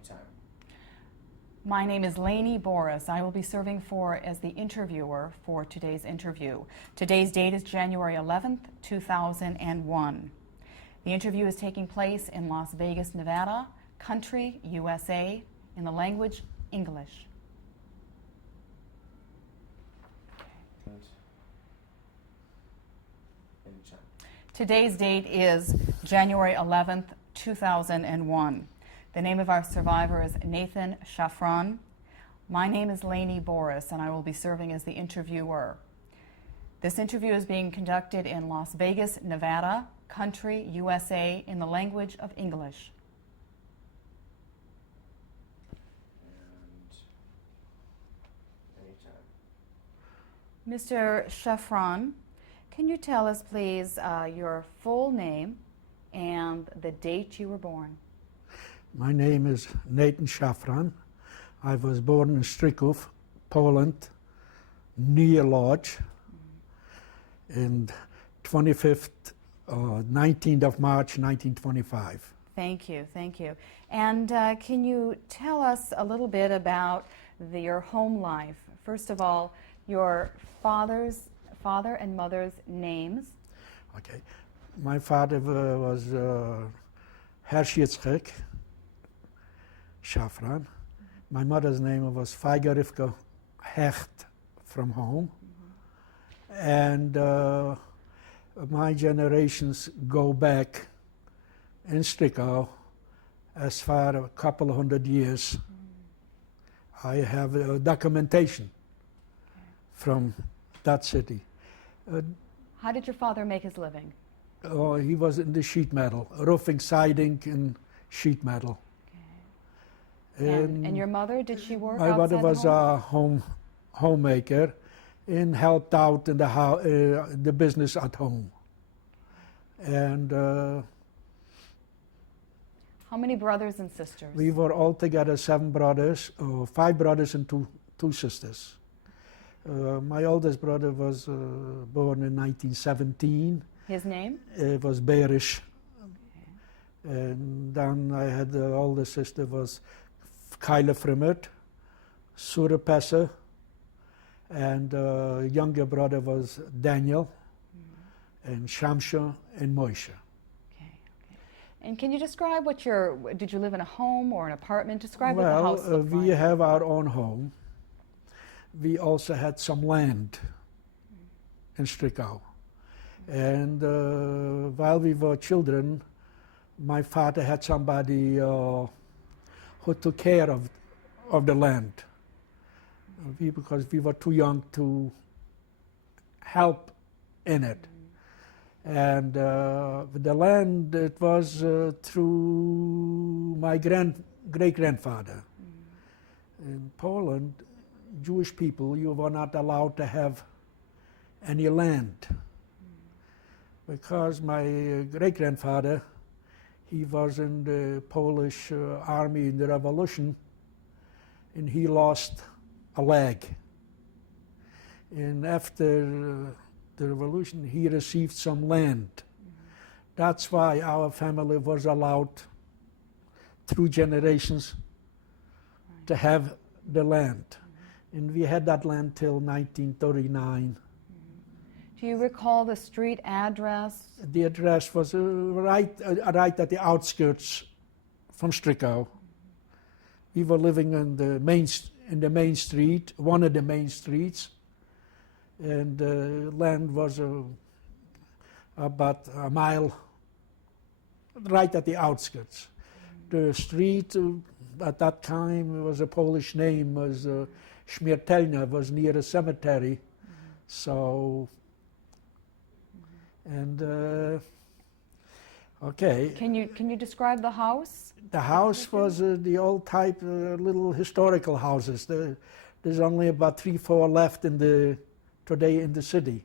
Anytime. My name is Lainey Boris. I will be serving as the interviewer for today's interview. Today's date is January 11th, 2001. The interview is taking place in Las Vegas, Nevada, country, USA, in the language English. Anytime. Today's date is January 11th, 2001. The name of our survivor is Nathan Szafran. My name is Lainey Boris, and I will be serving as the interviewer. This interview is being conducted in Las Vegas, Nevada, country, USA, in the language of English. And anytime. Mr. Szafran, can you tell us, please, your full name and the date you were born? My name is Nathan Szafran. I was born in Stryków, Poland, near Lodz, in 19th of March, 1925. Thank you, thank you. And can you tell us a little bit about your home life? First of all, your father and mother's names. Okay. My father was Hershietzchik Szafran. My mother's name was Feigerivka Hecht from home. And my generations go back in Stryków as far a couple of hundred years. I have documentation from that city. How did your father make his living? He was in the sheet metal, roofing, siding, and sheet metal. Okay. And your mother, did she work my outside mother was the a homemaker and helped out in the business at home. And how many brothers and sisters? we were all together 7 brothers, 5 brothers and two sisters. My oldest brother was born in 1917. His name? It was Berish. Okay. And then I had the older sister was Kyla Frimmert, Sura Pessa, and younger brother was Daniel, and Shamsha and Moshe. Okay, okay. And can you describe did you live in a home or an apartment? Describe what the house looked we like. have our own home. We also had some land in Stryków. And while we were children, my father had somebody who took care of the land. Because we were too young to help in it. And the land, it was through my great-grandfather. In Poland, Jewish people, you were not allowed to have any land. Because my great-grandfather, he was in the Polish army in the revolution, and he lost a leg. And after the revolution, he received some land. That's why our family was allowed, through generations, to have the land. And we had that land till 1939. Do you recall the street address? The address was right at the outskirts from Stryków. We were living in the main street, one of the main streets, and the land was about a mile right at the outskirts. The street at that time was a Polish name, was Śmiertelnia, was near a cemetery. So, and okay. Can you describe the house? The house was the old type, little historical houses. There's only about 3, 4 left today in the city.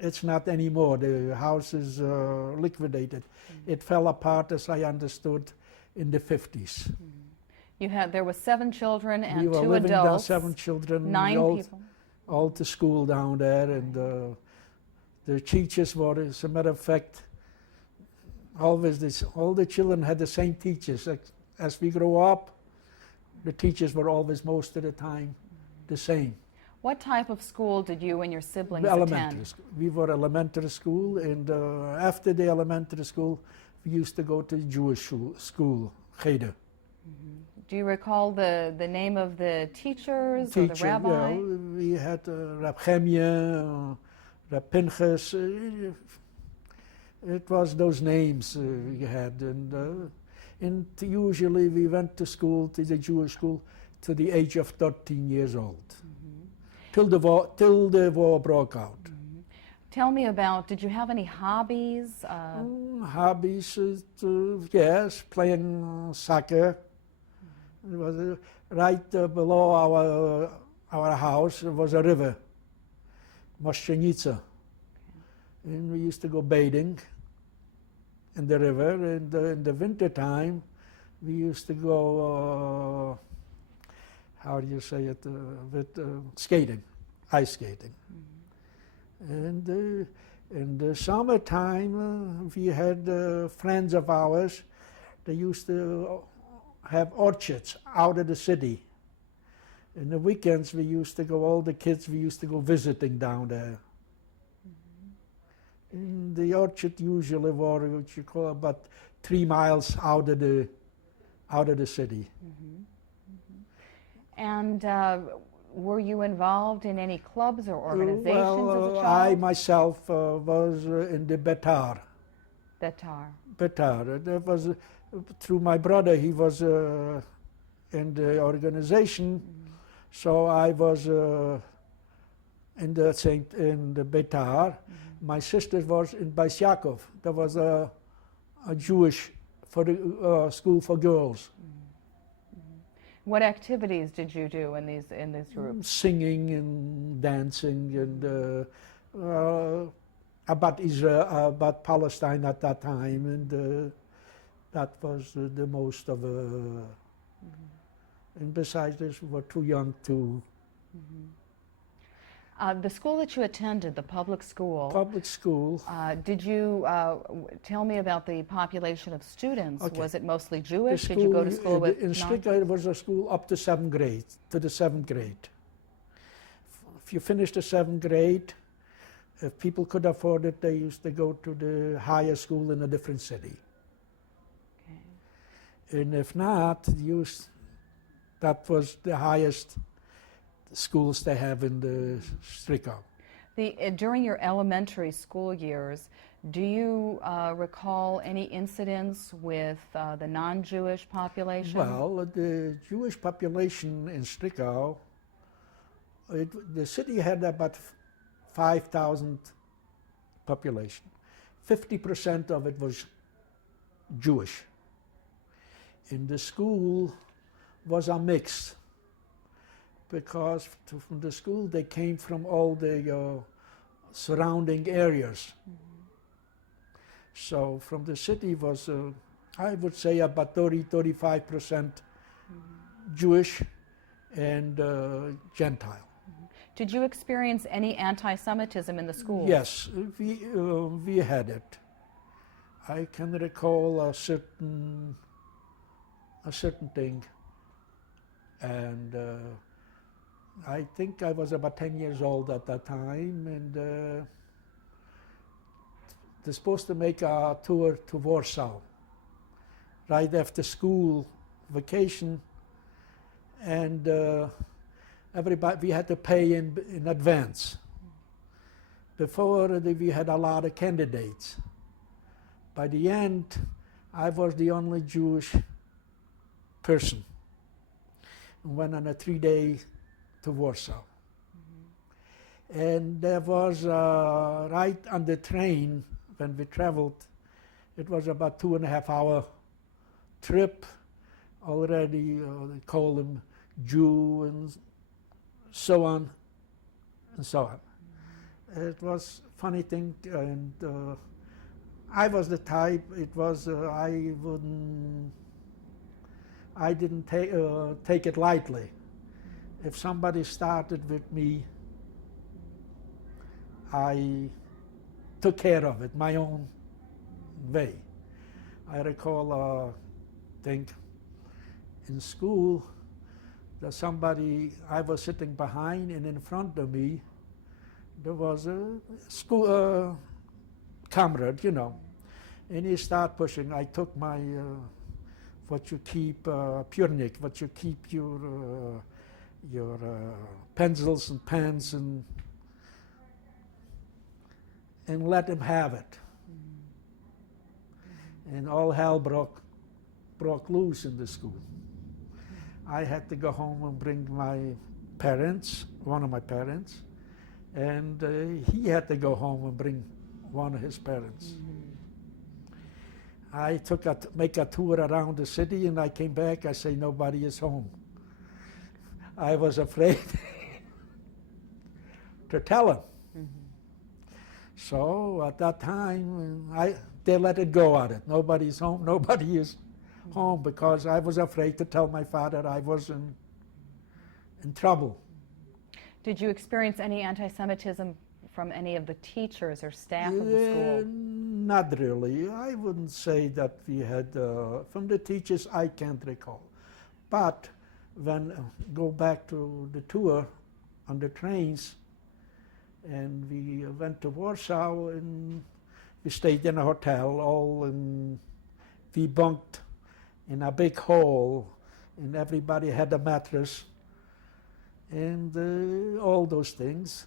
It's not anymore. The house is liquidated. It fell apart, as I understood, in the 50s. There were 7 children and 2 adults. We were living there, 7 children. 9 people. All to school down there, and the teachers were, as a matter of fact, Always this, all the children had the same teachers. As we grow up, the teachers were always most of the time the same. What type of school did you and your siblings Elementary attend? school. We were elementary school, and after the elementary school, we used to go to Jewish school, Cheder. Do you recall the name of the teachers or the rabbi? Yeah, we had Rab Chemia, Rab Pinchas. It was those names we had, and usually we went to school, to the Jewish school, to the age of 13 years old, till the war broke out. Tell me about, did you have any hobbies? Hobbies, yes, playing soccer. It was right below our house. It was a river, Moshchenica, and we used to go bathing in the river. And in the winter time, we used to go. How do you say it? With skating, ice skating. And in the summertime, we had friends of ours. They used to have orchards out of the city. In the weekends, we used to go, all the kids, we used to go visiting down there. And the orchard usually were what you call about 3 miles out of the city. And were you involved in any clubs or organizations as a I child? myself was in the Betar. Betar. That was through my brother. He was in the organization, so I was in the Betar. My sister was in Beis Yaakov. There was a Jewish school for girls. What activities did you do in these groups? Singing and dancing and about Israel, about Palestine at that time, and that was the most of. And besides this, we were too young to. The school that you attended, the public school. Public school. Did you tell me about the population of students? Okay. Was it mostly Jewish? Did you go to school with in Strika, it was a school up to 7th grade, to the 7th grade. If you finished the 7th grade, if people could afford it, they used to go to the higher school in a different city. Okay. And if not, that was the highest schools they have in the Strika. During your elementary school years, do you recall any incidents with the non-Jewish population? Well, the Jewish population in Strika, the city had about 5,000 population. 50% of it was Jewish. In the school was a mix, because from the school they came from all the surrounding areas. So from the city was, I would say, about 35% Jewish and Gentile. Did you experience any anti-Semitism in the school? Yes, we had it. I can recall a certain thing, and I think I was about 10 years old at that time, and they're supposed to make a tour to Warsaw right after school vacation, and we had to pay in advance. Before, we had a lot of candidates. By the end, I was the only Jewish person and went on a 3-day to Warsaw. And there was, right on the train, when we traveled, it was about 2.5-hour trip. Already, they call them Jew and so on and so on. It was a funny thing, and I was the type, it was, I didn't take it lightly. If somebody started with me, I took care of it my own way. I recall, think, in school, that somebody, I was sitting behind, and in front of me, there was a school comrade, you know, and he started pushing. I took my, what you keep, purnik, what you keep your pencils and pens, and let him have it. And all hell broke loose in the school. I had to go home and bring my parents, one of my parents, and he had to go home and bring one of his parents. I make a tour around the city, and I came back. I say nobody is home. I was afraid to tell him. So at that time, they let it go at it. Nobody's home. Nobody is home, because I was afraid to tell my father I was in trouble. Did you experience any anti-Semitism from any of the teachers or staff of the school? Not really. I wouldn't say that we had, from the teachers, I can't recall. But when go back to the tour on the trains, and we went to Warsaw, and we stayed in a hotel, we bunked in a big hall, and everybody had a mattress, and all those things.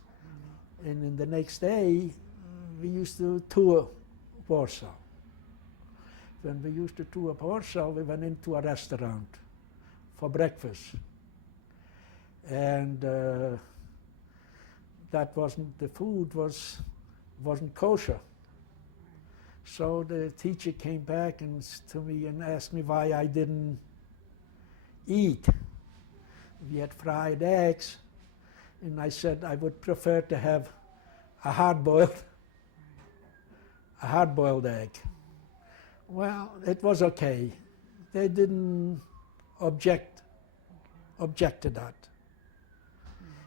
And then the next day, we used to tour Warsaw. When we used to tour Warsaw, we went into a restaurant for breakfast. And the food wasn't kosher. So the teacher came back to me and asked me why I didn't eat. We had fried eggs, and I said I would prefer to have a hard-boiled egg. Well, it was okay. They didn't object to that.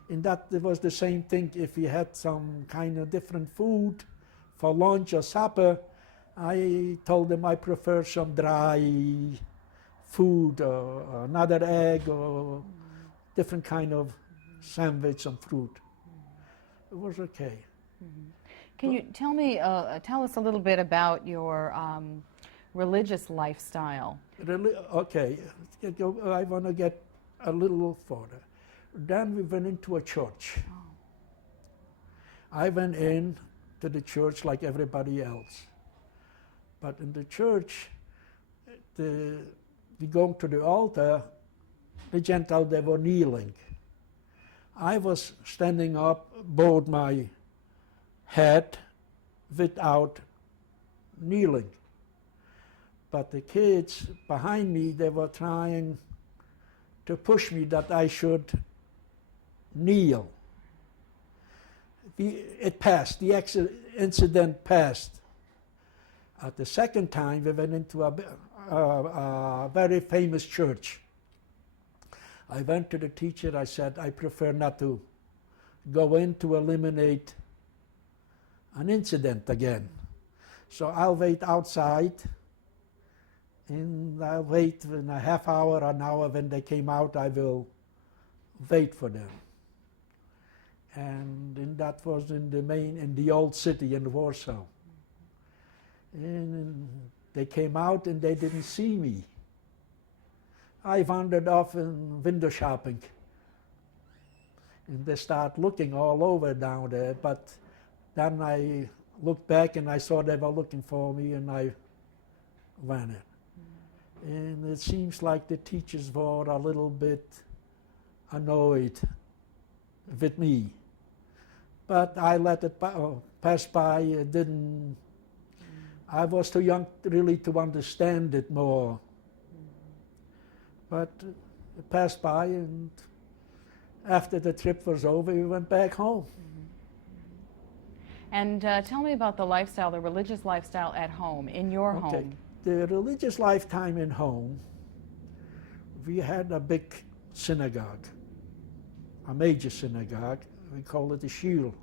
In that, it was the same thing. If you had some kind of different food for lunch or supper, I told them I prefer some dry food, or another egg, or different kind of sandwich and fruit. It was okay. Can you tell us a little bit about your religious lifestyle? Okay, I want to get a little further. Then we went into a church. I went in to the church like everybody else. But in the church, we go to the altar, the Gentiles, they were kneeling. I was standing up, bowed my head without kneeling. But the kids behind me, they were trying to push me that I should kneel. It passed, the incident passed. At the second time, we went into a very famous church. I went to the teacher, I said, I prefer not to go in to eliminate an incident again. So I'll wait outside, and I'll wait in a half hour, an hour. When they came out, I will wait for them. And that was in the old city in Warsaw. And they came out and they didn't see me. I wandered off in window shopping. And they start looking all over down there, but then I looked back and I saw they were looking for me, and I ran it. And it seems like the teachers were a little bit annoyed with me. But I let it pass by. It didn't. I was too young really to understand it more. But it passed by, and after the trip was over, we went back home. And tell me about the lifestyle, the religious lifestyle at home, in your home. The religious lifetime in home, we had a big synagogue, a major synagogue. We call it the shul.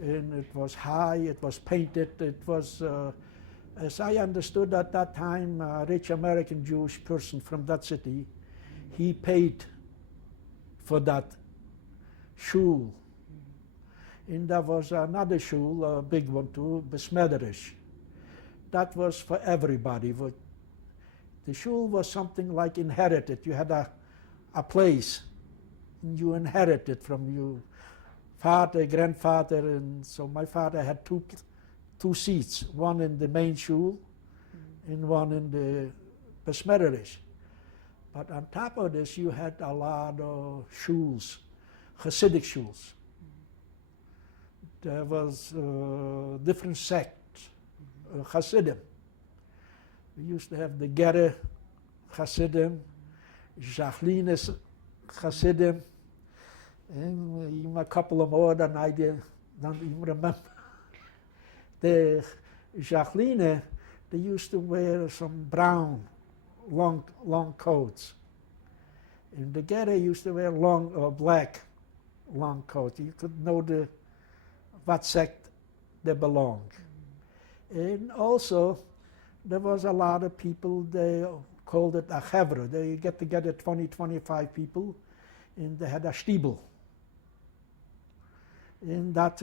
And it was high, it was painted, it was As I understood at that time, a rich American Jewish person from that city, he paid for that shul. And there was another shul, a big one too, Besmederish. That was for everybody. The shul was something like inherited. You had a place, and you inherited from your father, grandfather, and so my father had two seats, one in the main shul and one in the Besmederish. But on top of this, you had a lot of shuls, Hasidic shuls. There was different sects, Hasidim. We used to have the Gerre Hasidim, Jachlines Hasidim, and even a couple of more than I don't even remember. The Jacqueline, they used to wear some brown, long coats. And the Gerre used to wear black, long coats. You could know what sect they belonged. And also, there was a lot of people, they called it a chevra. They get together 20, 25 people, and they had a stiebel. And that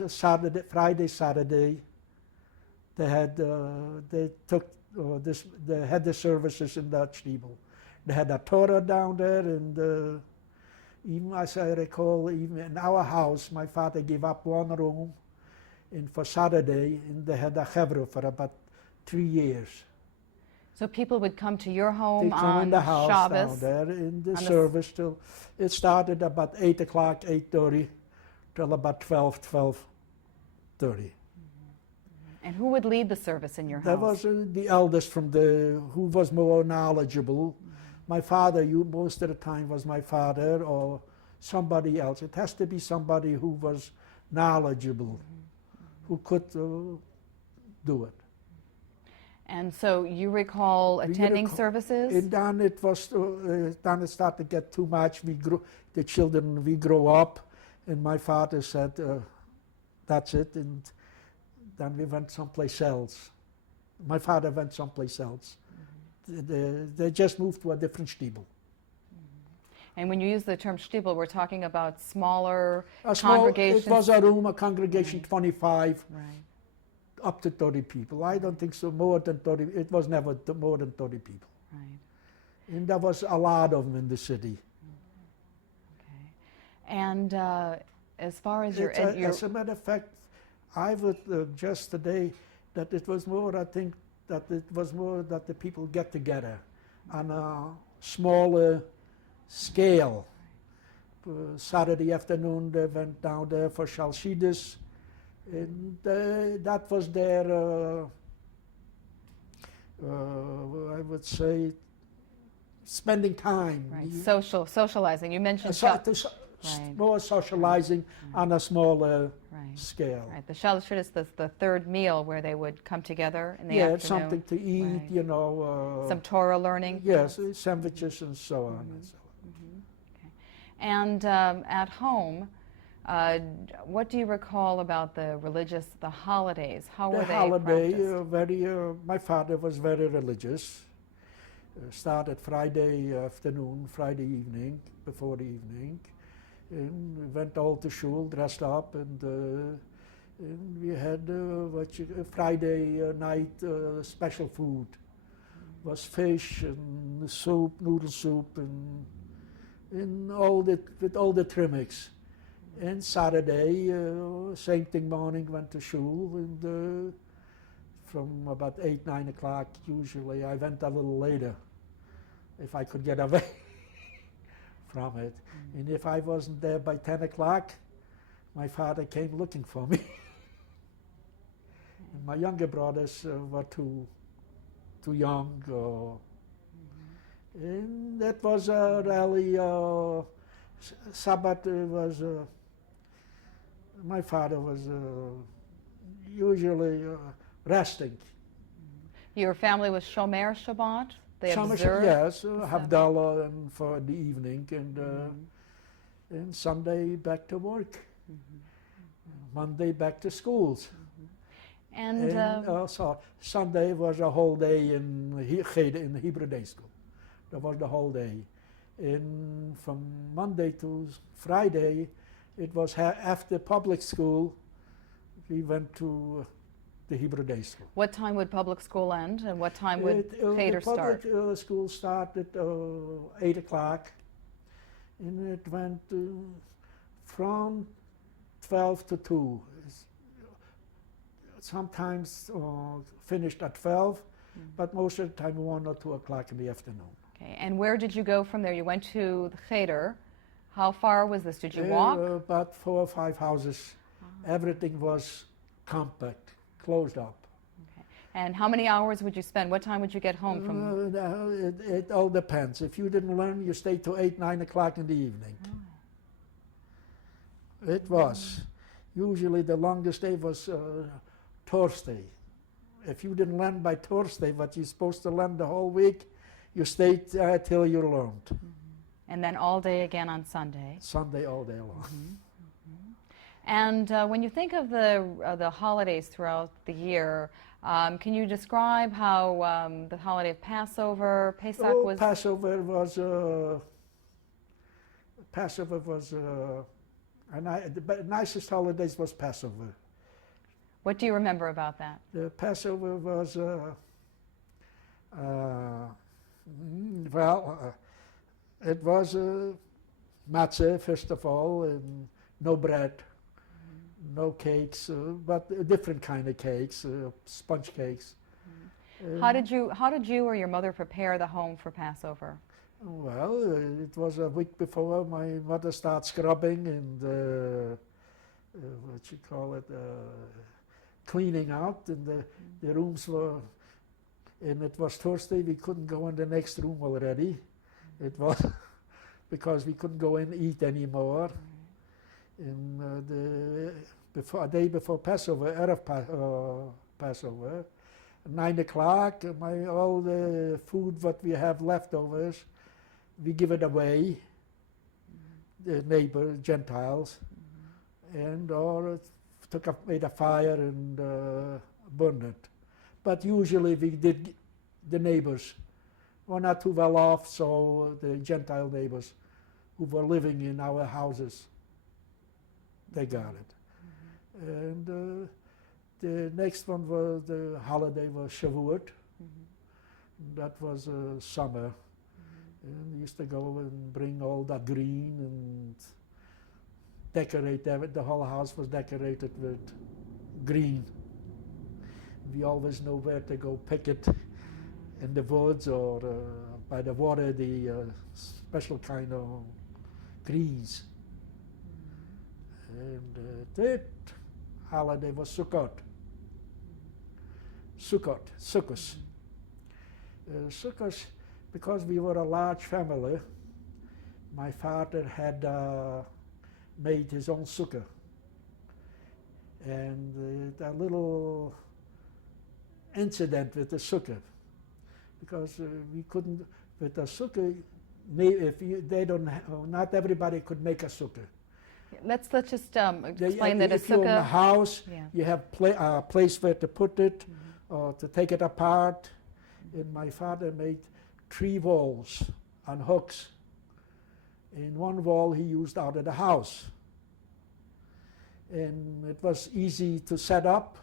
Friday, Saturday, they had the services in that stiebel. They had a Torah down there, and even as I recall, even in our house, my father gave up one room, and for Saturday, and they had a chevra for about 3 years. So people would come to your home they come on in the house Shabbos? down there in the service till it started about 8 o'clock, 8:30, till about 12, 12:30. And who would lead the service in your There house? was the eldest from who was more knowledgeable. My father, most of the time, was my father or somebody else. It has to be somebody who was knowledgeable, who could do it. And so you recall attending services? And then it was, then it started to get too much. We grow up, and my father said, that's it, and then we went someplace else. My father went someplace else. They just moved to a different stiebel. And when you use the term stiebel, we're talking about smaller congregations? It was a room, a congregation, 25, Right. up to 30 people. I don't think so, more than 30. It was never more than 30 people. Right. And there was a lot of them in the city. Okay. And as far as your... As a matter of fact, I would just today that it was more, I think, that it was more that the people get together on a smaller scale. Saturday afternoon they went down there for Shalshidis, and that was their, I would say, spending time. Right. Socializing. You mentioned... More socializing on a smaller Right. scale. Right. The Shalosh is the third meal where they would come together in the afternoon. Something to eat, Right. you know. Some Torah learning. Yes, sandwiches and so on and so on. Okay. And at home, what do you recall about the holidays? How were they practiced? My father was very religious. Started Friday afternoon, Friday evening, before the evening. And we went all to shul, dressed up, and we had Friday night special food. Was fish and soup, noodle soup, and with all the trimmings. And Saturday, same thing morning, went to shul, and from about 8, 9 o'clock usually. I went a little later if I could get away from it. And if I wasn't there by 10 o'clock, my father came looking for me. And my younger brothers were too young. And that was really, Sabbath was, my father was usually resting. Your family was Shomer Shabbat? They observed? Yes, Havdalah and for the evening, and Sunday back to work. Monday back to schools. And also Sunday was a whole day in the Hebrew day school. That was the whole day. And from Monday to Friday, it was after public school, we went to the Hebrew day school. what time would public school end, and what time would Cheder the start? public school started 8 o'clock, and it went from 12 to 2. Sometimes finished at 12, but most of the time 1 or 2 o'clock in the afternoon. Okay, and where did you go from there? You went to the Cheder. How far was this? Did you walk? About 4 or 5 houses. Everything was compact, closed up. Okay. And how many hours would you spend? What time would you get home from? It all depends. If you didn't learn, you stayed till 8, 9 o'clock in the evening. It was. Usually the longest day was Thursday. If you didn't learn by Thursday what you're supposed to learn the whole week, you stayed till you learned. And then all day again on Sunday. Sunday all day long. And when you think of the holidays throughout the year, can you describe how the holiday of Passover, Pesach was? Passover was the nicest holidays was Passover. What do you remember about that? The Passover was it was matzah first of all, and no bread, no cakes, but a different kind of cakes, sponge cakes. How did you or your mother prepare the home for Passover? Well, it was a week before my mother started scrubbing and what you call it, cleaning out, and the rooms were. And it was Thursday. We couldn't go in the next room already. It was because we couldn't go in and eat anymore. And a day before Passover, Erev Passover, 9 o'clock, all the food what we have leftovers, we give it away, the neighbor, Gentiles, and or made a fire and burned it. But usually we did the neighbors. Were not too well off, so the Gentile neighbors who were living in our houses, they got it. And the next one was the holiday was Shavuot. That was summer. And we used to go and bring all that green and decorate everything. The whole house was decorated with green. We always know where to go pick it in the woods or by the water, the special kind of greens. And third holiday was Sukkot. Sukkos. Sukkos, because we were a large family, my father had made his own sukkah. And a little incident with the sukkah, because we couldn't, with the sukkah, not everybody could make a sukkah. Let's just explain that a if you're in a sukkah. house, Yeah. you have a place where to put it, or to take it apart. And my father made 3 walls on hooks. In one wall he used out of the house. And it was easy to set up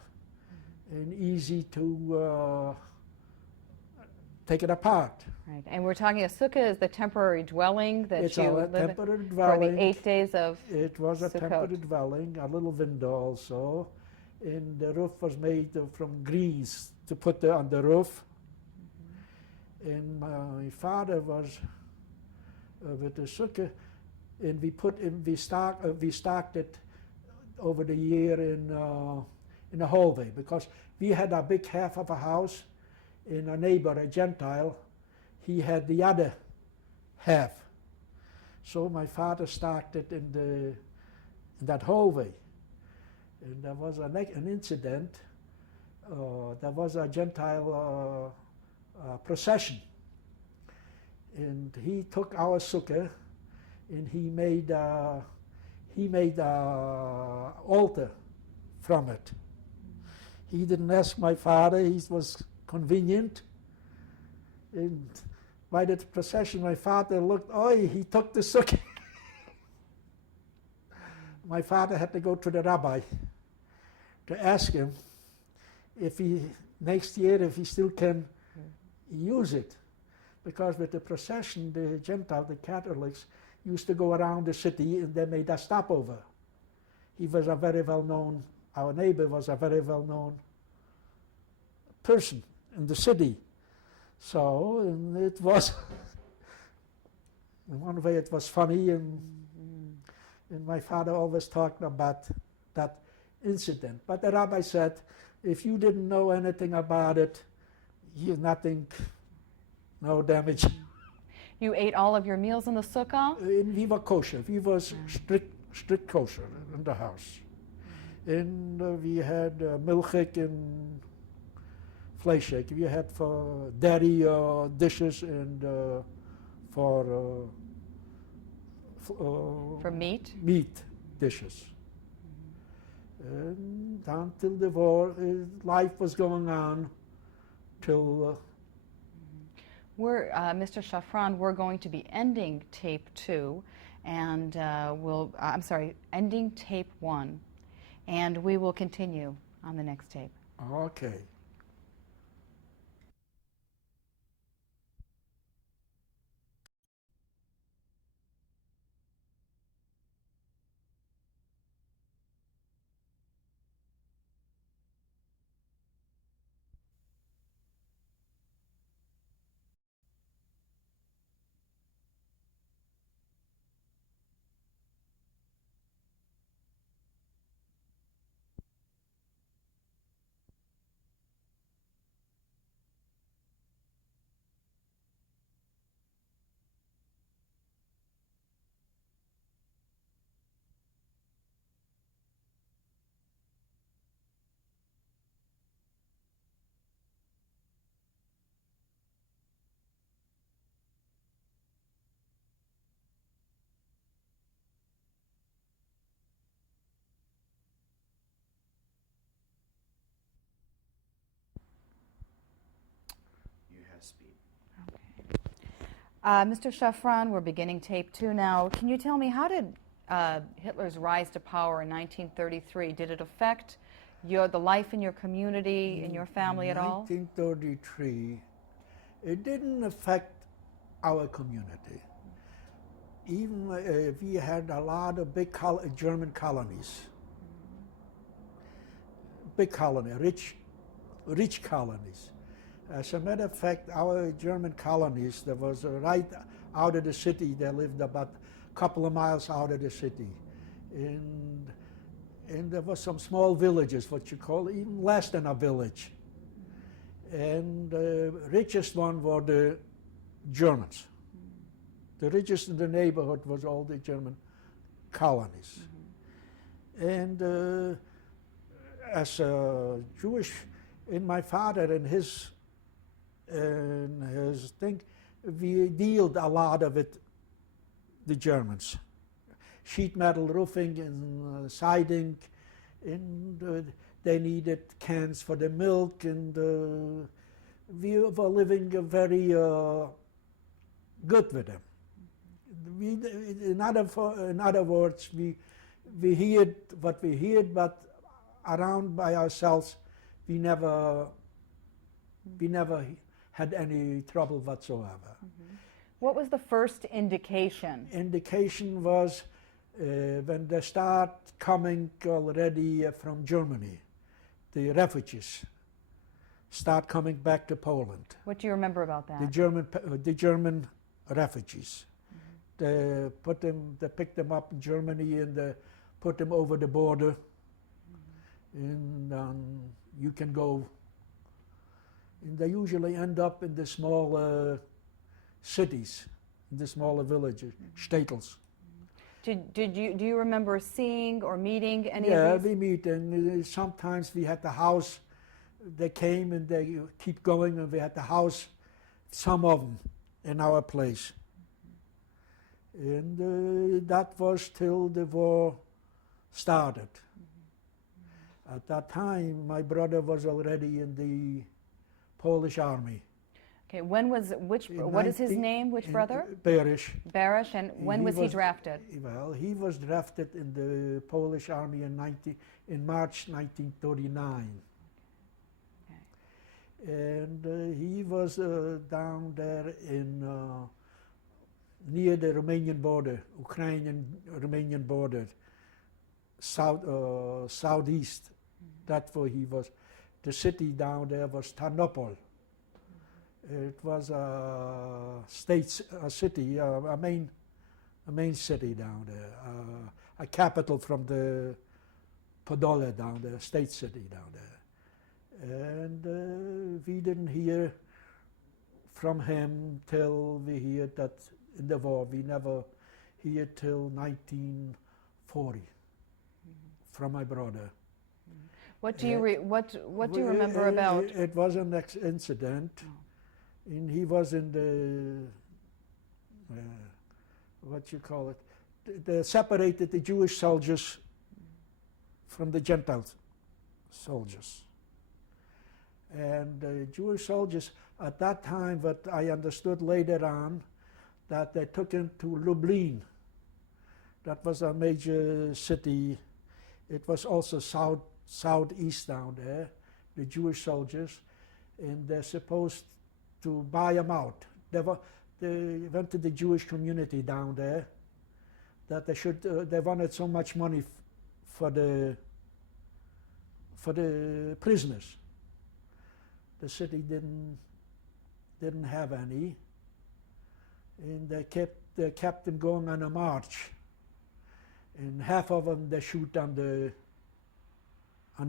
and easy to take it apart. Right, and we're talking a sukkah is the temporary dwelling that It's you a live in temporary for dwelling. the 8 days of. It was a Sukkot. temporary dwelling, a little window also, and the roof was made from greens to put on the roof. And my father was with the sukkah, and we stacked it over the year in the hallway, because we had a big half of a house, and a neighbor, a Gentile, he had the other half. So my father stacked it in that hallway. And there was an incident. There was a Gentile procession. And he took our sukkah and he made a altar from it. He didn't ask my father. He was convenient. And by the procession, my father looked, oh, he took the sukkah. My father had to go to the rabbi to ask him if he, next year, if he still can use it. Because with the procession, the Gentiles, the Catholics, used to go around the city and they made a stopover. He was a very well-known, our neighbor was a very well-known person in the city. So and it was, in one way it was funny, and my father always talked about that incident. But the rabbi said, if you didn't know anything about it, nothing, no damage. You ate all of your meals in the sukkah? We were kosher. We were strict kosher in the house. And we had milchik and vleeshek. We had for dairy dishes and for meat? Meat dishes. And until the war, life was going on till... Mr. Szafran, we're going to be ending tape 2, and ending tape 1, and we will continue on the next tape. Okay. Speed. Mr. Szafran, we're beginning tape 2 now. Can you tell me, how did Hitler's rise to power in 1933, did it affect the life in your community, in your family at all? 1933, it didn't affect our community. Even we had a lot of big German colonies. Big colony, rich colonies. As a matter of fact, our German colonies, there was right out of the city, they lived about a couple of miles out of the city. And there were some small villages, what you call even less than a village. And the richest one were the Germans. The richest in the neighborhood was all the German colonies. And as a Jewish, in my father and his thing, we dealt a lot of it, the Germans. Sheet metal roofing and siding, and they needed cans for the milk, and we were living very good with them. In other words, we heard what we heard, but around by ourselves, we never had any trouble whatsoever. What was the first indication? Indication was when they start coming already from Germany, the refugees start coming back to Poland. What do you remember about that? The German refugees. They picked them up in Germany and they put them over the border, and you can go. And they usually end up in the small cities, in the smaller villages, städtels. Do you remember seeing or meeting any Yeah, of these? we meet, and sometimes we had the house. They came and they keep going, and we had the house, some of them, in our place. And that was till the war started. At that time, my brother was already in the Polish army. Okay, when was, what is his name, which brother? Berish. Barish, and when was he drafted? Well, he was drafted in the Polish army in March 1939. Okay. And he was down there in near the Romanian border, Ukrainian-Romanian border, southeast. That's where he was. The city down there was Tarnopol. It was a city, a main city down there, a capital from the Podole down there, state city down there. And we didn't hear from him till we heard that in the war. We never heard till 1940 from my brother. What do you what do you remember about? It was an incident. Oh. And he was in the, what you call it, they separated the Jewish soldiers from the Gentile soldiers. And the Jewish soldiers at that time, what I understood later on, that they took him to Lublin. That was a major city. It was also southeast down there, the Jewish soldiers, and they're supposed to buy them out. They went to the Jewish community down there that they wanted so much money for the prisoners. The city didn't have any, and they kept them going on a march. And half of them they shoot on the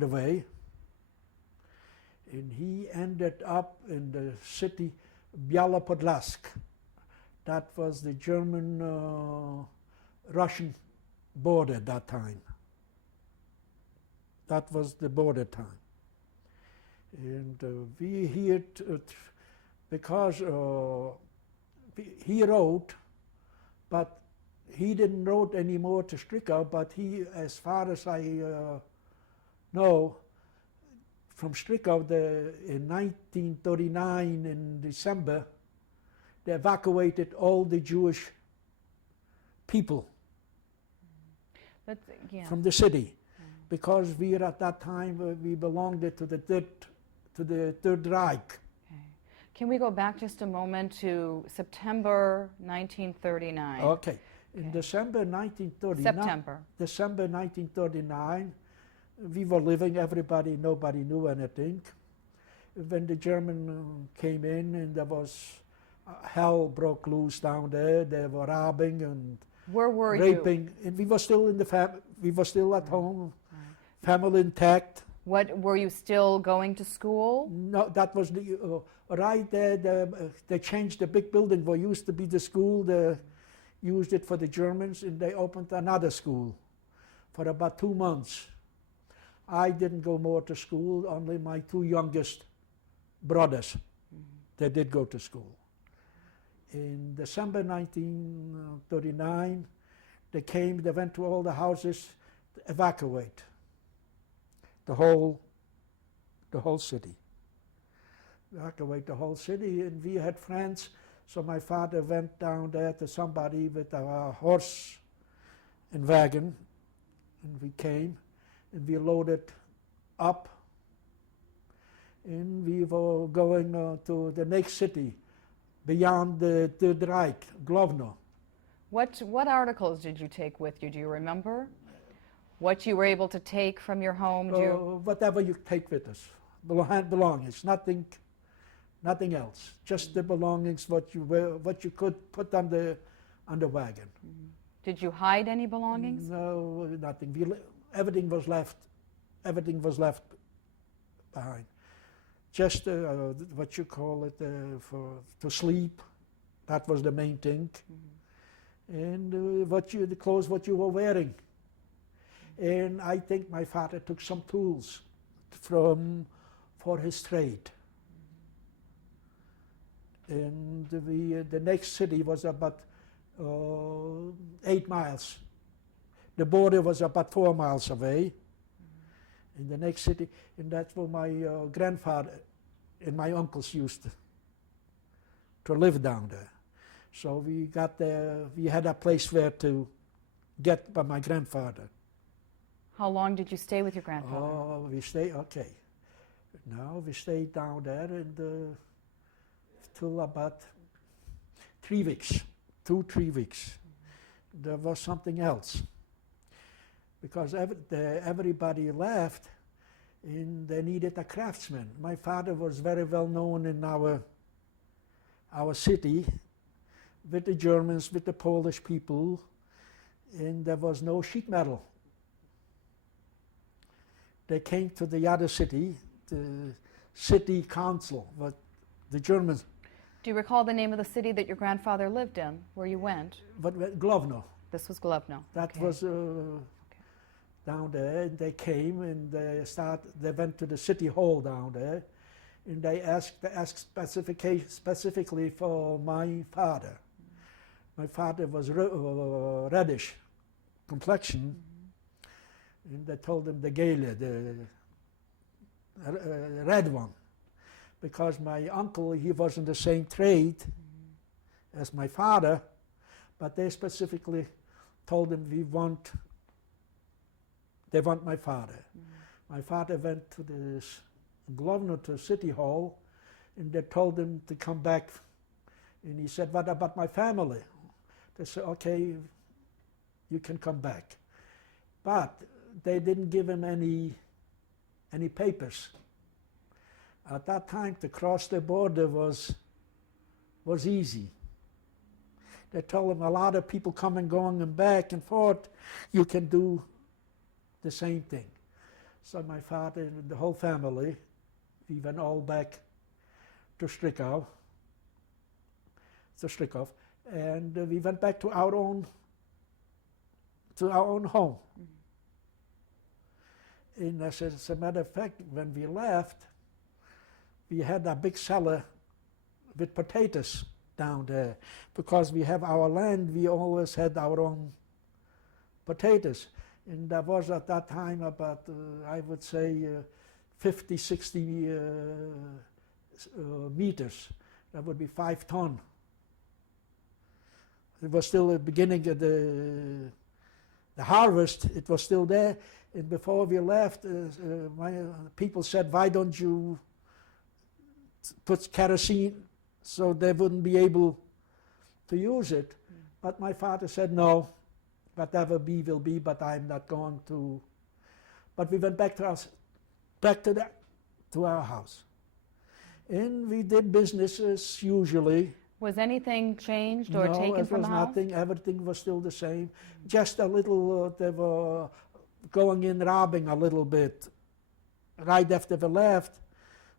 way. And he ended up in the city Białopodlask. That was the German-Russian border at that time. That was the border time. And we heard, because he wrote, but he didn't wrote anymore to Strickau, but he, as far as I know, from Strickau, in 1939, in December, they evacuated all the Jewish people from the city, because we were at that time we belonged to the Third Reich. Okay. Can we go back just a moment to September 1939? Okay. In December 1939. December 1939. We were living, nobody knew anything. When the German came in, and there was hell broke loose down there. They were robbing and where were raping, you? and we were still in we were still at home, family intact. What, were you still going to school? No, that was the right there. They changed the big building where used to be the school. They used it for the Germans, and they opened another school for about 2 months. I didn't go more to school, only my two youngest brothers. They did go to school. In December 1939, they went to all the houses to evacuate the whole city. Evacuate the whole city, and we had friends, so my father went down there to somebody with a horse and wagon, and we came. And we loaded up, and we were going to the next city, beyond the Third Reich, Glovno. What articles did you take with you? Do you remember? What you were able to take from your home? Whatever you take with us, belongings, nothing else. Just the belongings, what you could put on the wagon. Did you hide any belongings? No, nothing. Everything was left behind. Just what you call it, to sleep. That was the main thing. And the clothes what you were wearing. And I think my father took some tools for his trade. And the next city was about 8 miles. The border was about 4 miles away. in the next city, and that's where my grandfather and my uncles used to live down there. So we got there, we had a place where to get by my grandfather. How long did you stay with your grandfather? Oh, we stayed, okay. Now we stayed down there and till about 3 weeks, 2-3 weeks. There was something else. Because everybody left and they needed a craftsman. My father was very well known in our city with the Germans, with the Polish people, and there was no sheet metal. They came to the other city, the city council, but the Germans. Do you recall the name of the city that your grandfather lived in, where you went? But Glovno. This was Glovno. That Okay. was down there, and they came and they went to the city hall down there, and they asked specifically for my father. My father was reddish complexion, and they told him the Gele, the red one, because my uncle, he was in the same trade as my father, but they specifically told him they want my father. My father went to the Glovno, to City Hall, and they told him to come back, and he said, "What about my family?" They said, "Okay, you can come back." But they didn't give him any papers. At that time, to cross the border was easy. They told him a lot of people come and going and back and forth, you can do the same thing. So my father and the whole family, we went all back to Stryków, and we went back to our own home. And as a matter of fact, when we left, we had a big cellar with potatoes down there. Because we have our land, we always had our own potatoes. And there was at that time about, I would say, 50, 60 meters. That would be 5 tons. It was still the beginning of the harvest, it was still there. And before we left, my people said, "Why don't you put kerosene so they wouldn't be able to use it?" But my father said, "No, whatever be will be, but I'm not going to." But we went back to our house. And we did business as usually. Was anything changed or taken from the No, it was house? nothing. Everything was still the same. Just a little, they were going in robbing a little bit right after we left.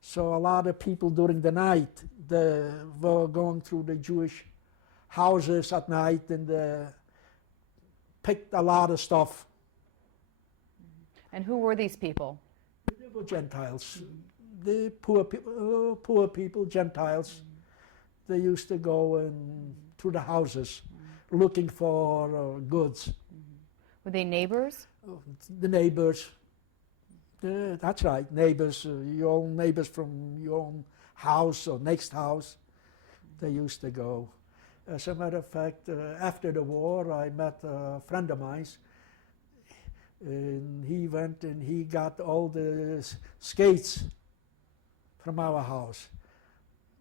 So a lot of people during the night, they were going through the Jewish houses at night and picked a lot of stuff. And who were these people? They were Gentiles. The poor people, Gentiles. They used to go through the houses looking for goods. Were they neighbors? The neighbors. That's right, neighbors. Your own neighbors from your own house or next house. They used to go. As a matter of fact, after the war, I met a friend of mine. And he went and he got all the skates from our house.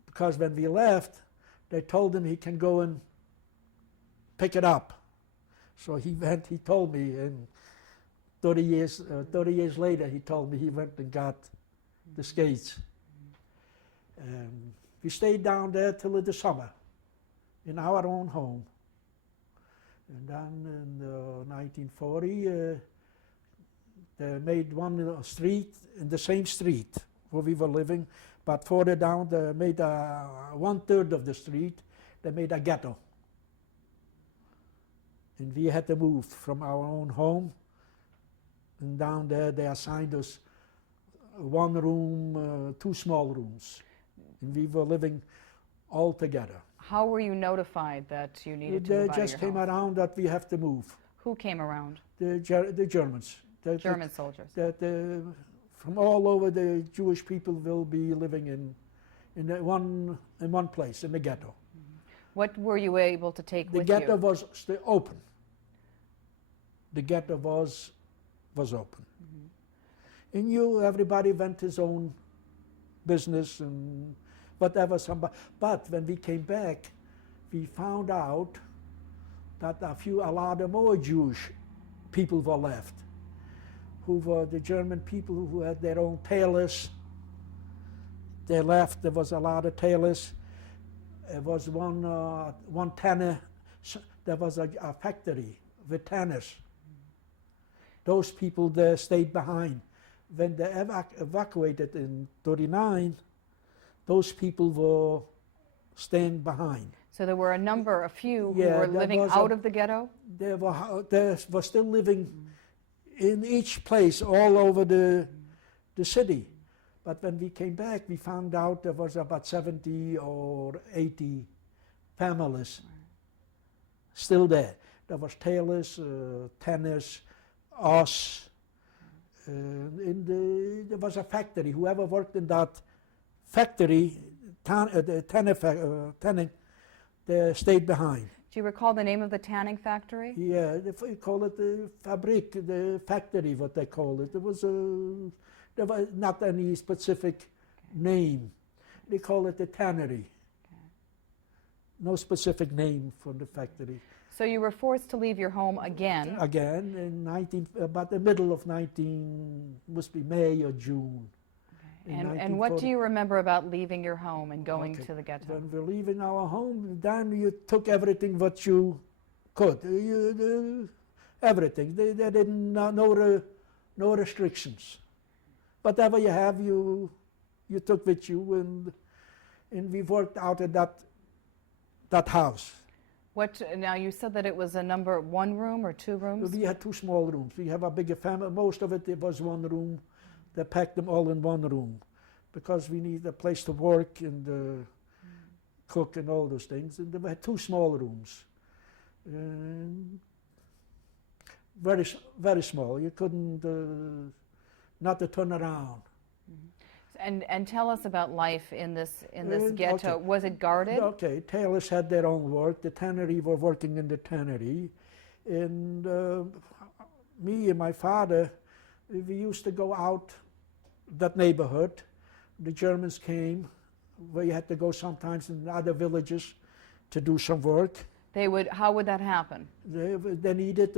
Because when we left, they told him he can go and pick it up. So he went, he told me, and 30 years later, he told me he went and got the skates. We stayed down there till the summer, in our own home. And then in 1940, they made one street, in the same street where we were living, but further down they made 1/3 of the street, they made a ghetto. And we had to move from our own home, and down there they assigned us 1 room, 2 small rooms. And we were living all together. How were you notified that you needed to They move out of just your came house? around that we have to move. Who came around? The Germans. German soldiers. The from all over the Jewish people will be living in one place, in the ghetto. What were you able to take The with ghetto you? was still open. The ghetto was open. And everybody went his own business and whatever. But when we came back, we found out that a lot of more Jewish people were left, who were the German people who had their own tailors. They left. There was a lot of tailors. There was one tanner. There was a factory with tanners. Those people there stayed behind. When they evacuated in 1939, those people were staying behind. So there were a few who Yeah, were there living was out of the ghetto? They were still living in each place all over the city. But when we came back, we found out there was about 70 or 80 families still there. There was tailors, tanners, us. There was a factory. Whoever worked in that factory, tanning, they stayed behind. Do you recall the name of the tanning factory? Yeah, they call it the fabrik, the factory, what they call it. There was not any specific name. They call it the tannery. No specific name for the factory. So you were forced to leave your home again. Again, in about the middle of must be May or June. And what do you remember about leaving your home and going to the ghetto? When we're leaving our home, then you took everything what you could. Everything. They didn't no restrictions. Whatever you have, you took with you, and we worked out at that house. Now you said that it was one room or two rooms? We had two small rooms. We have a bigger family. Most of it was one room. They packed them all in one room because we need a place to work and cook and all those things. And we had two small rooms. Very, very small. You couldn't, not to turn around. And tell us about life in this ghetto. Okay. Was it guarded? Okay, tailors had their own work. The tannery were working in the tannery. And me and my father, we used to go out that neighborhood. The Germans came. We had to go sometimes in other villages to do some work. How would that happen? They needed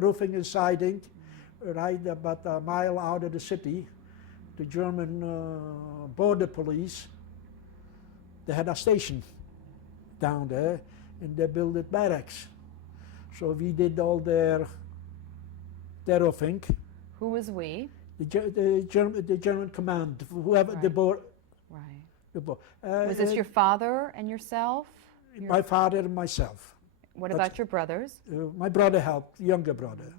roofing and siding, right about a mile out of the city. The German border police, they had a station down there, and they built barracks. So we did all their roofing. Who was we? The German command, whoever Right. the board. Right. Was this your father and yourself? My father and myself. What about your brothers? My brother helped, younger brother.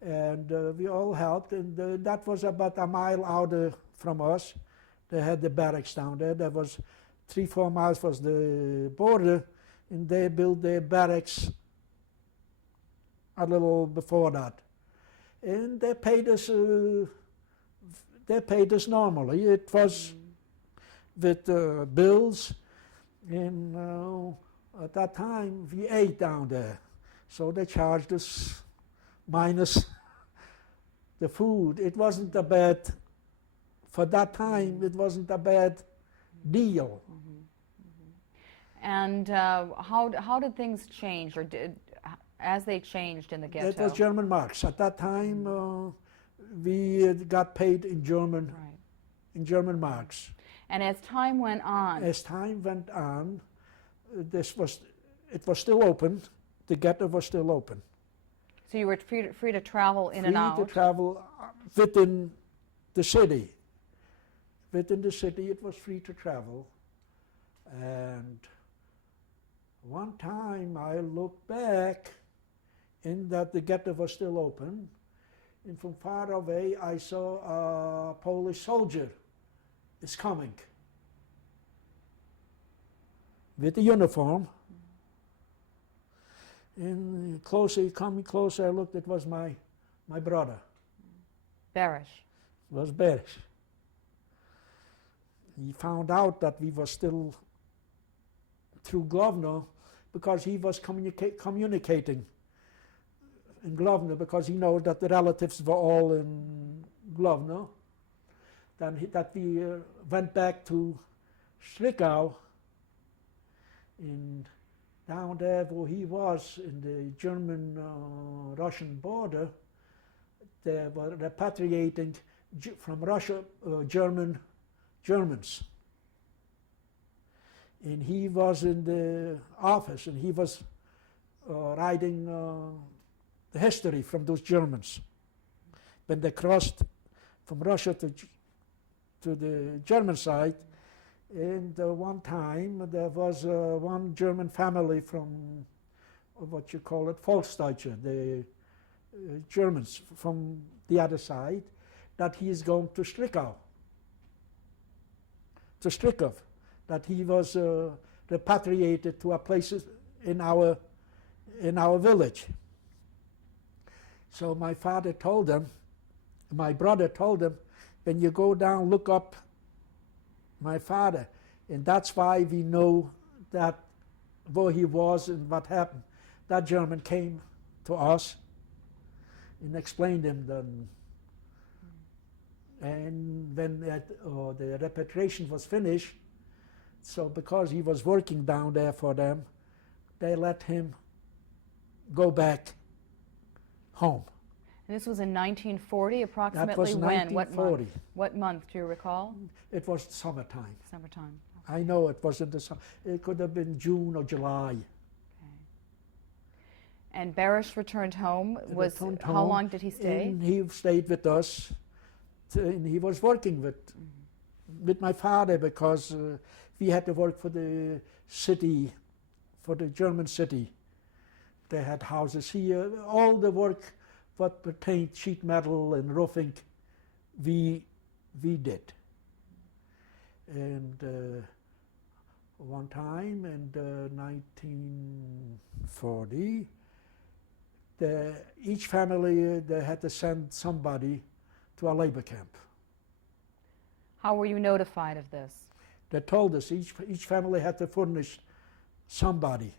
And we all helped, and that was about a mile out from us. They had the barracks down there. There was 3-4 miles was the border, and they built their barracks a little before that. And they paid us normally. It was with bills, and at that time we ate down there. So they charged us minus the food. It wasn't a bad, for that time, it wasn't a bad deal. And how did things change, or as they changed in the ghetto? It was German marks. At that time, we got paid in German, Right. in German marks. And as time went on, As time went on, it was still open. The ghetto was still open. so you were free to travel in and out. Free to travel within the city. Within the city, it was free to travel. And one time I looked back, in that the ghetto was still open, and from far away I saw a Polish soldier is coming with a uniform. And coming closer, I looked, it was my brother. Berish. Was Berish. He found out that we were still through Glovno because he was communicating in Glovno because he knows that the relatives were all in Glovno. Then that we went back to Zwickau, in down there where he was in the German-Russian border. They were repatriating from Russia Germans. And he was in the office and he was writing the history from those Germans. When they crossed from Russia to the German side, and one time there was one German family from what you call it, Volksdeutsche, the Germans from the other side, that he is going to Zwickau, to Strickov, that he was repatriated to a place in our village. So my father told them, my brother told them, when you go down, look up my father, and that's why we know that where he was and what happened. That German came to us and explained him then. And when the repatriation was finished, so because he was working down there for them, they let him go back home. And this was in 1940, approximately. That was when? 1940. What month? Do you recall? It was summertime. Summertime. I know it wasn't the summer. It could have been June or July. Okay. And Berish returned home. How home, long did he stay? And he stayed with us. And he was working with my father because we had to work for the city, for the German city. They had houses here. All the work what pertained sheet metal and roofing, we did. And one time in 1940, each family they had to send somebody to a labor camp. How were you notified of this? They told us each family had to furnish somebody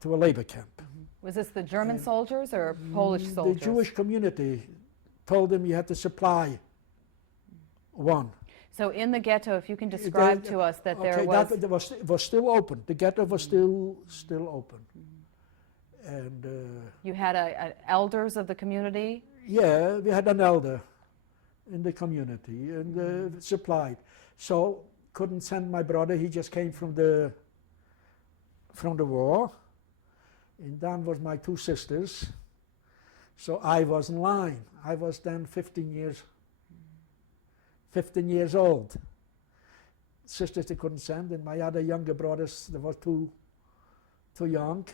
to a labor camp. Was this the German soldiers or Polish soldiers? The Jewish community told them you had to supply one. So in the ghetto, if you can describe to us that there was... That was still open. The ghetto was still open. And you had elders of the community? Yeah, we had an elder in the community and supplied. So couldn't send my brother. He just came from the war. And then was my two sisters. So I was in line. I was then 15 years old. Sisters they couldn't send, and my other younger brothers, they were too young.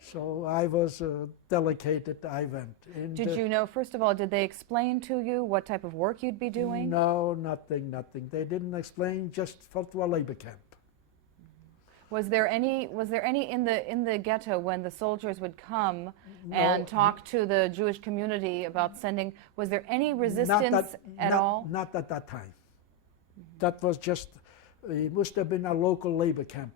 So I was delegated, I went. And did you know, first of all, did they explain to you what type of work you'd be doing? No, nothing. They didn't explain, just to a labor camp. Was there any in the ghetto when the soldiers would come and talk to the Jewish community about sending? Was there any resistance at all? Not at that time. That was just. It must have been a local labor camp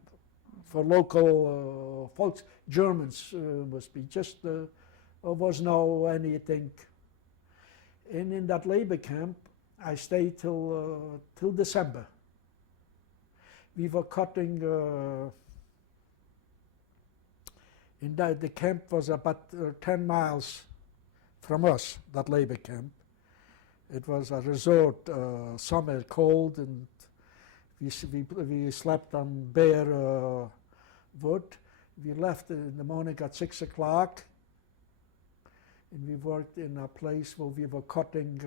for local folks. Germans must be. Just there was no anything. And in that labor camp, I stayed till December. We were cutting, and the camp was about 10 miles from us, that labor camp. It was a resort, summer cold, and we slept on bare wood. We left in the morning at 6 o'clock, and we worked in a place where we were cutting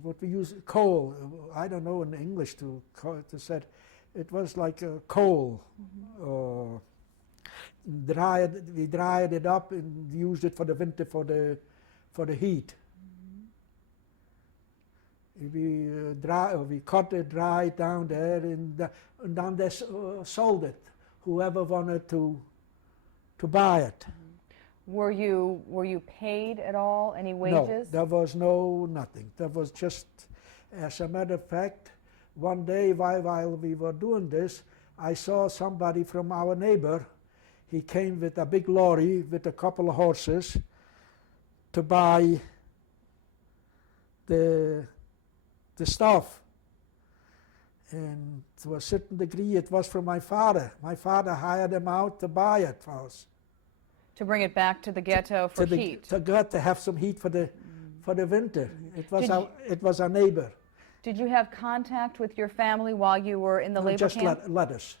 what we use, coal. I don't know in English to say. It was like coal. We dried it up and used it for the winter for the heat. We cut it dry down there, and then they sold it. Whoever wanted to buy it. Were you paid at all? Any wages? No, there was nothing. There was just, as a matter of fact, one day while we were doing this, I saw somebody from our neighbor. He came with a big lorry with a couple of horses to buy the stuff. And to a certain degree it was from my father. My father hired him out to buy it for us. To bring it back to the ghetto for heat? To have some heat for the winter. It was a neighbor. Did you have contact with your family while you were in the labor camp? Just letters.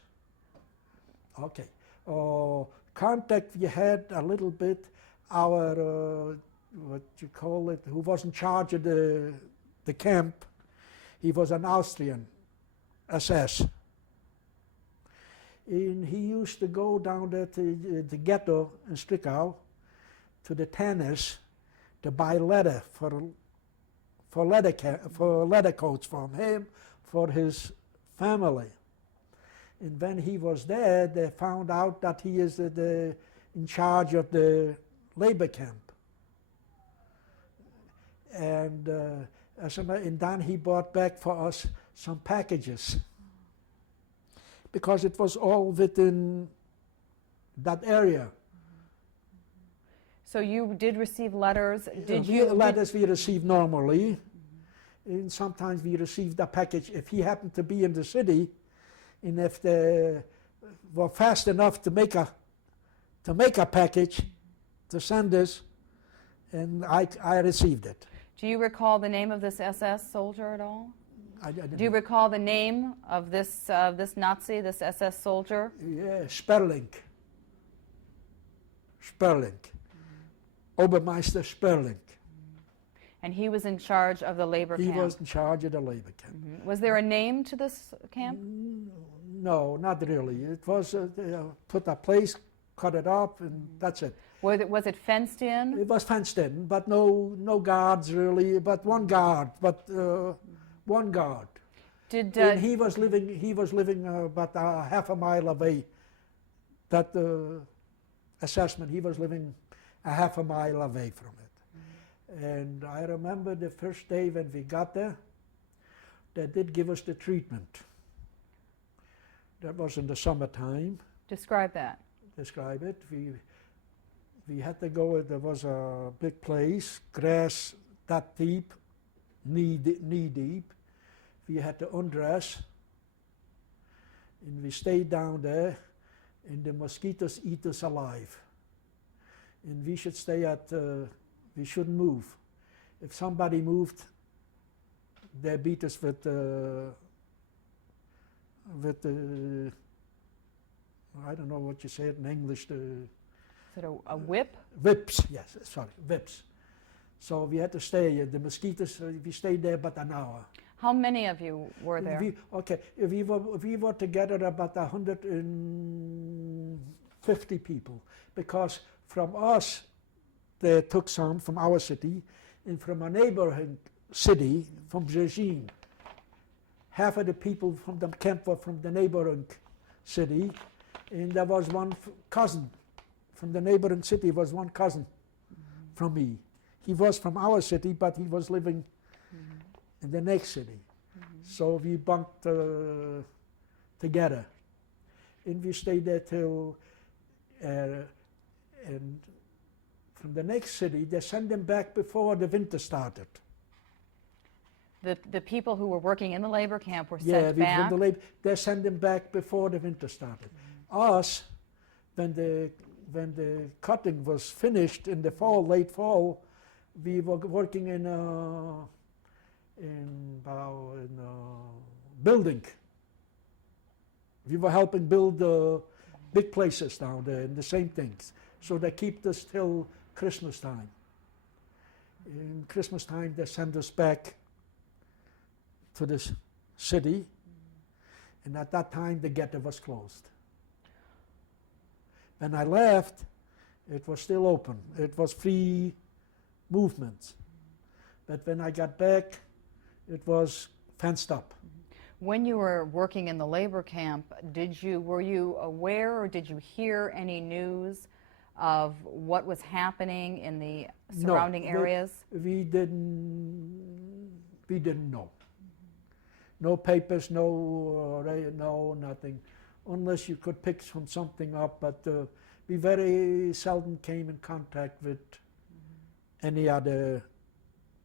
Okay. Contact we had a little bit. Our, what you call it, who was in charge of the camp, he was an Austrian SS. And he used to go down there to the ghetto in Strickau, to the tanners, to buy leather for leather coats from him, for his family. And when he was there, they found out that he is in charge of the labor camp. And then he brought back for us some packages, because it was all within that area. So you did receive letters. Letters we received normally, and sometimes we received a package if he happened to be in the city, and if they were fast enough to make a package to send us, and I received it. Do you recall the name of this SS soldier at all? I didn't. Do you recall the name of this Nazi, this SS soldier? Yeah, Sperling. Obermeister Sperling. And he was in charge of the labor camp? He was in charge of the labor camp. Was there a name to this camp? No, not really. It was put a place, cut it up, and that's it. Was it fenced in? It was fenced in, but no guards really, but one guard. And he was living about half a mile away. That assessment, he was living a half a mile away from it. And I remember the first day when we got there, they did give us the treatment. That was in the summertime. Describe that. Describe it. We had to go, there was a big place, grass that deep, knee deep. We had to undress, and we stayed down there, and the mosquitoes eat us alive. And we should stay we shouldn't move. If somebody moved, they beat us with I don't know what you say it in English. Is it a whip? Whips, yes, sorry, whips. So we had to stay, the mosquitoes, we stayed there about an hour. How many of you were there? We were together about 150 people, because from us, they took some from our city, and from a neighboring city, from Szczecin. Half of the people from the camp were from the neighboring city, and there was one cousin from the neighboring city, was one cousin from me. He was from our city, but he was living in the next city. So we bunked together. And we stayed there till, and from the next city, they sent them back before the winter started. The people who were working in the labor camp were sent back? Yeah, they sent them back before the winter started. Us, when the cutting was finished in the fall, late fall, we were working in building. We were helping build big places down there and the same things. So they keep us till Christmas time. In Christmas time, they sent us back to this city, and at that time the ghetto was closed. When I left, it was still open. It was free movement. But when I got back, it was fenced up. When you were working in the labor camp, were you aware or did you hear any news of what was happening in the surrounding areas? We didn't know. No papers, no nothing, unless you could pick something up. But we very seldom came in contact with any other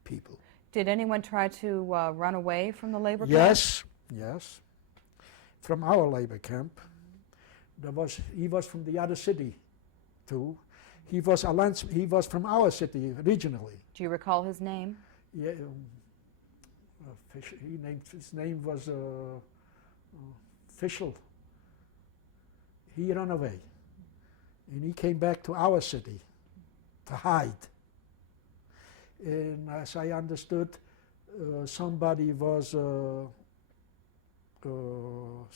people. Did anyone try to run away from the labor camp? Yes. From our labor camp. He was from the other city, too. He was from our city originally. Do you recall his name? Yeah, his name was Fischl. He ran away, and he came back to our city to hide. And as I understood, somebody was, how do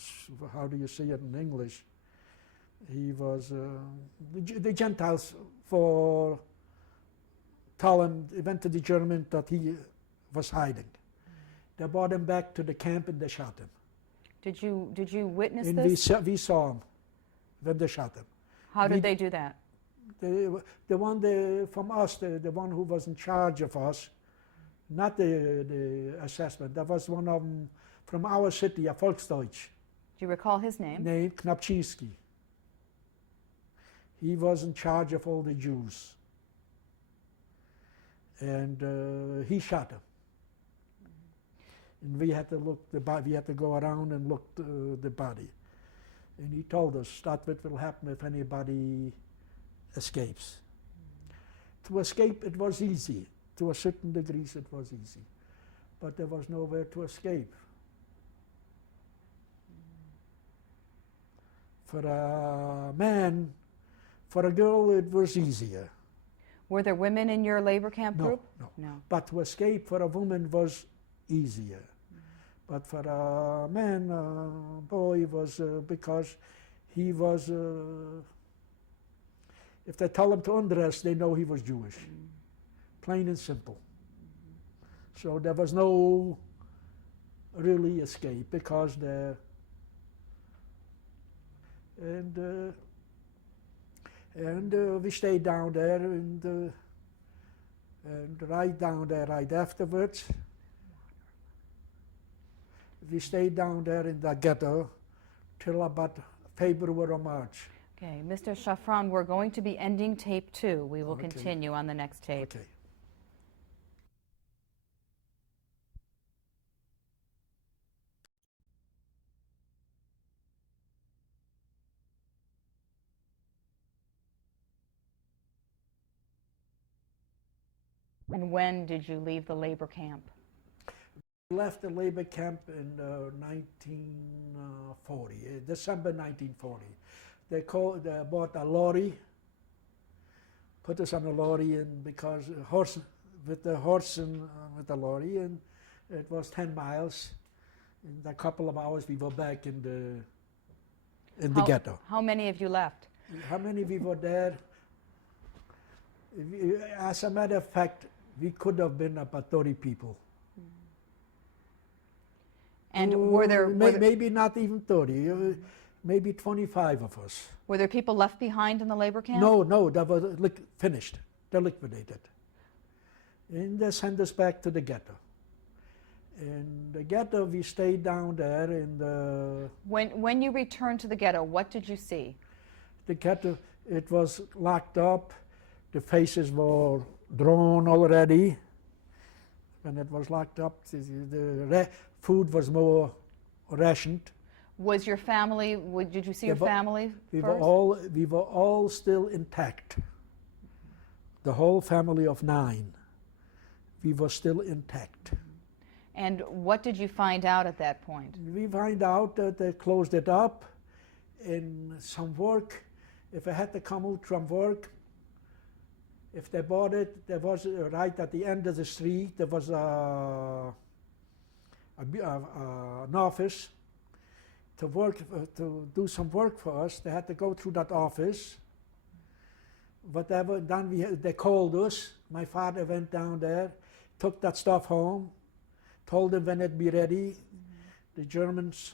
you say it in English? He was, the Gentiles went to the German that he was hiding. They brought him back to the camp and they shot him. Did you witness And this? we saw him when they shot him. How did they do that? The one from us, the one who was in charge of us, not the assessment, that was one of them from our city, a Volksdeutsch. Do you recall his name? Named Knapczynski. He was in charge of all the Jews. And he shot him. And we had to we had to go around and look the body. And he told us that's what will happen if anybody escapes. To escape, it was easy. To a certain degree, it was easy. But there was nowhere to escape. For a man, for a girl, it was easier. Were there women in your labor camp group? No. But to escape for a woman was easier. But for a man, boy, was because he was, if they tell him to undress, they know he was Jewish. Plain and simple. So there was no really escape because and we stayed down there and right down there right afterwards. We stayed down there in the ghetto till about February or March. Okay, Mr. Szafran, we're going to be ending tape 2. We will continue on the next tape. Okay. And when did you leave the labor camp? We left the labor camp in 1940, December 1940. They bought a lorry, put us on a lorry, and because with the horse and with the lorry, and it was 10 miles. In a couple of hours, we were back in the ghetto. How many of you left? How many we were there? As a matter of fact, we could have been about 30 people. And were there maybe not even 30, maybe 25 of us. Were there people left behind in the labor camp? No, that was finished. They liquidated. And they sent us back to the ghetto. In the ghetto, we stayed down there. When you returned to the ghetto, what did you see? The ghetto, it was locked up. The faces were drawn already. When it was locked up, the food was more rationed. Was your family? Did you see your family first? We were all still intact. The whole family of 9. We were still intact. And what did you find out at that point? We find out that they closed it up, and some work. If I had to come out from work, if they bought it, there was right at the end of the street. There was an office to do some work for us. They had to go through that office. Whatever. Then they called us. My father went down there, took that stuff home, told them when it'd be ready. The Germans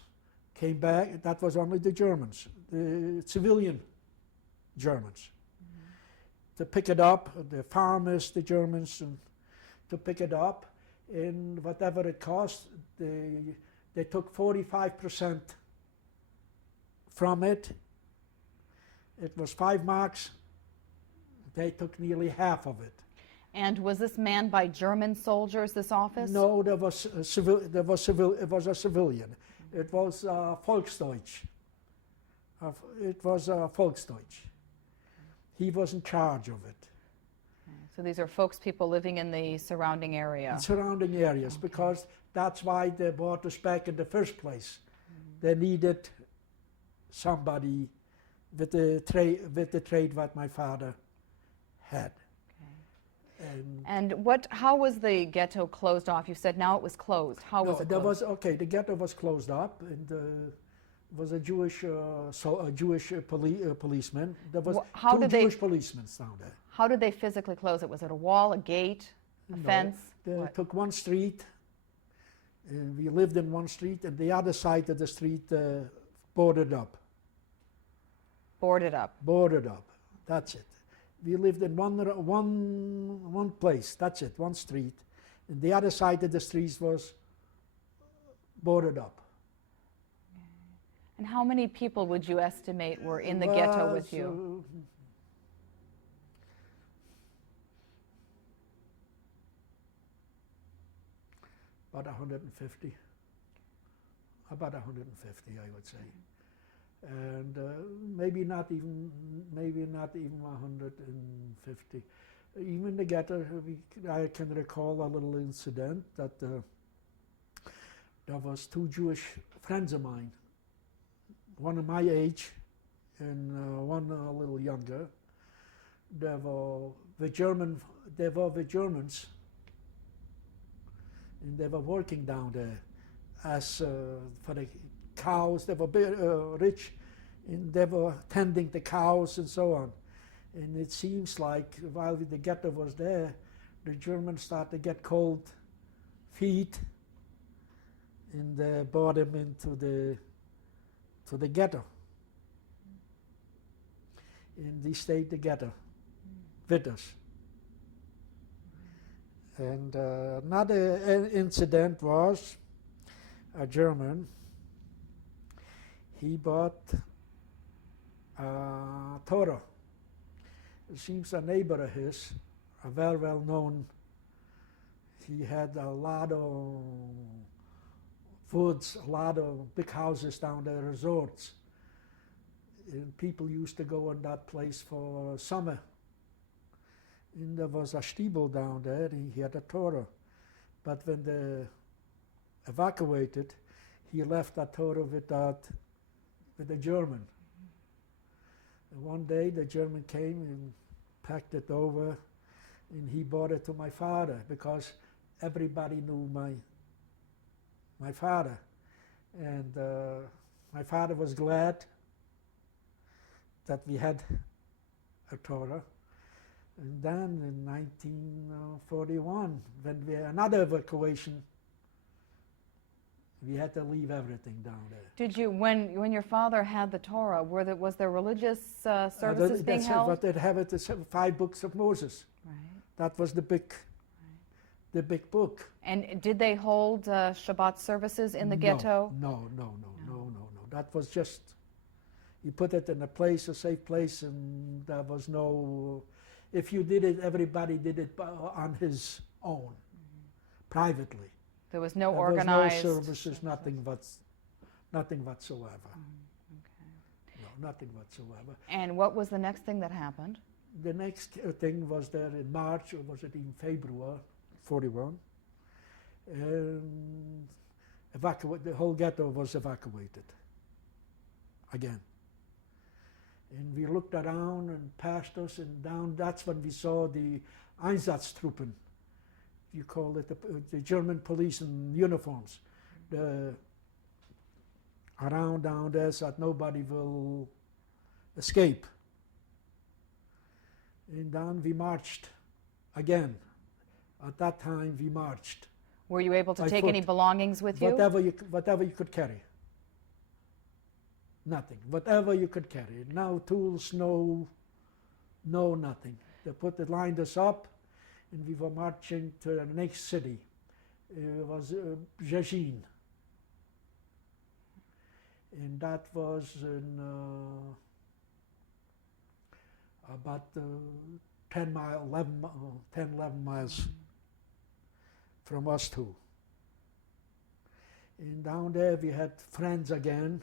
came back. That was only the Germans, the civilian Germans. to pick it up, the farmers, the Germans, and to pick it up, and whatever it cost, they took 45% from it. It was 5 marks. They took nearly half of it. And was this manned by German soldiers, this office? No, it was a civilian. It was Volksdeutsch. It was Volksdeutsch. He was in charge of it. So these are people living in the surrounding area. Surrounding areas, because that's why they brought us back in the first place. They needed somebody with the trade what my father had. And how was the ghetto closed off? You said now it was closed. How was it closed? The ghetto was closed up, and was a Jewish policeman. There was two Jewish policemen down there. How did they physically close it? Was it a wall, a gate, a fence? They took one street, and we lived in one street, and the other side of the street boarded up. Boarded up. Boarded up. That's it. We lived in one place. That's it. One street, and the other side of the street was boarded up. And how many people would you estimate were in the ghetto with you? About 150. About 150, I would say. And maybe not even 150. Even in the ghetto, I can recall a little incident that there was 2 Jewish friends of mine, one of my age and one a little younger. They were the Germans, and they were working down there as for the cows. They were rich, and they were tending the cows and so on. And it seems like while the ghetto was there, the Germans started to get cold feet, and they brought them into the ghetto. And they stayed together with us. And another incident was a German. He bought Torah. It seems a neighbor of his, a very well-known, he had a lot of woods, a lot of big houses down there, resorts. And people used to go in that place for summer. And there was a stiebel down there, and he had a Torah. But when they evacuated, he left that Torah with the German. And one day the German came and packed it over, and he brought it to my father, because everybody knew my father. And my father was glad that we had a Torah. And then in 1941, when we had another evacuation, we had to leave everything down there. Did you, when your father had the Torah, was there religious services being held? What they'd have it, the 5 books of Moses. Right. That was the big book. And did they hold Shabbat services in the ghetto? No. That was just, you put it in a safe place, and there was no, if you did it, everybody did it on his own, privately. There was no There organized... was no services, nothing whatsoever. Okay. No, nothing whatsoever. And what was the next thing that happened? The next thing was there in March, or was it in February, 41, and the whole ghetto was evacuated again. And we looked around and past us and down. That's when we saw the Einsatztruppen. You call it the German police in uniforms. Around down there so that nobody will escape. And then we marched again. At that time we marched. Were you able to take foot. any belongings with you? Whatever you could carry. Nothing. Whatever you could carry. No tools, no nothing. lined us up, and we were marching to the next city. It was Szczecin. And that was in about 10 miles, 11 miles from us too. And down there we had friends again.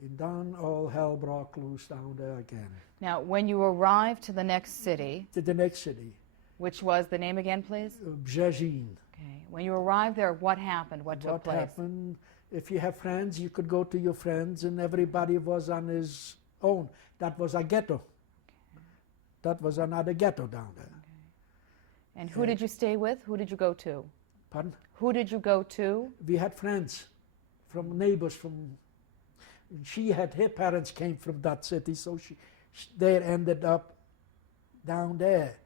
And then all hell broke loose down there again. Now, when you arrived to the next city, To the next city, which was the name again, please? Szczecin. Okay. When you arrived there, what happened? What took place? What happened? If you have friends, you could go to your friends, and everybody was on his own. That was a ghetto. Okay. That was another ghetto down there. Okay. And who did you stay with? Who did you go to? Pardon? Who did you go to? We had friends from neighbors from. Her parents came from that city, so they ended up down there,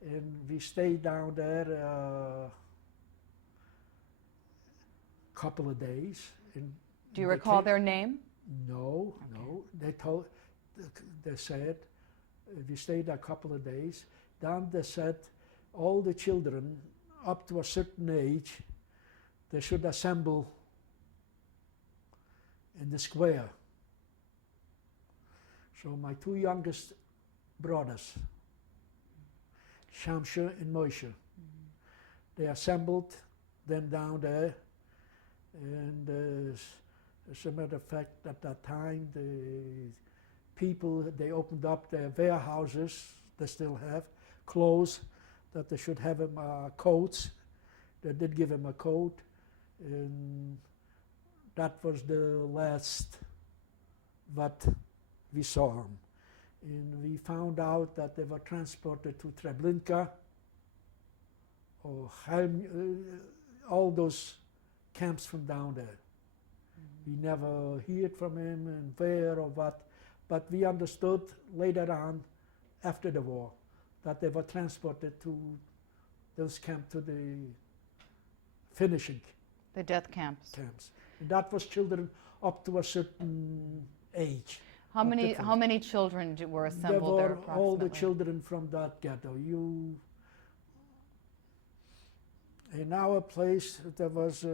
and we stayed down there a couple of days. Do you recall their name? No, no. They said we stayed a couple of days. Then they said all the children up to a certain age, they should assemble in the square. So my two youngest brothers, Shamsha and Moshe, they assembled them down there, and as a matter of fact, at that time, the people, they opened up their warehouses, they still have, clothes, that they should have them coats. They did give him a coat, and that was the last what we saw him. And we found out that they were transported to Treblinka or all those camps from down there. We never heard from him and where or what, but we understood later on, after the war, that they were transported to those camps, to the finishing The death camps. And that was children up to a certain age. How many children were assembled there There were approximately? all the children from that ghetto. In our place, there was,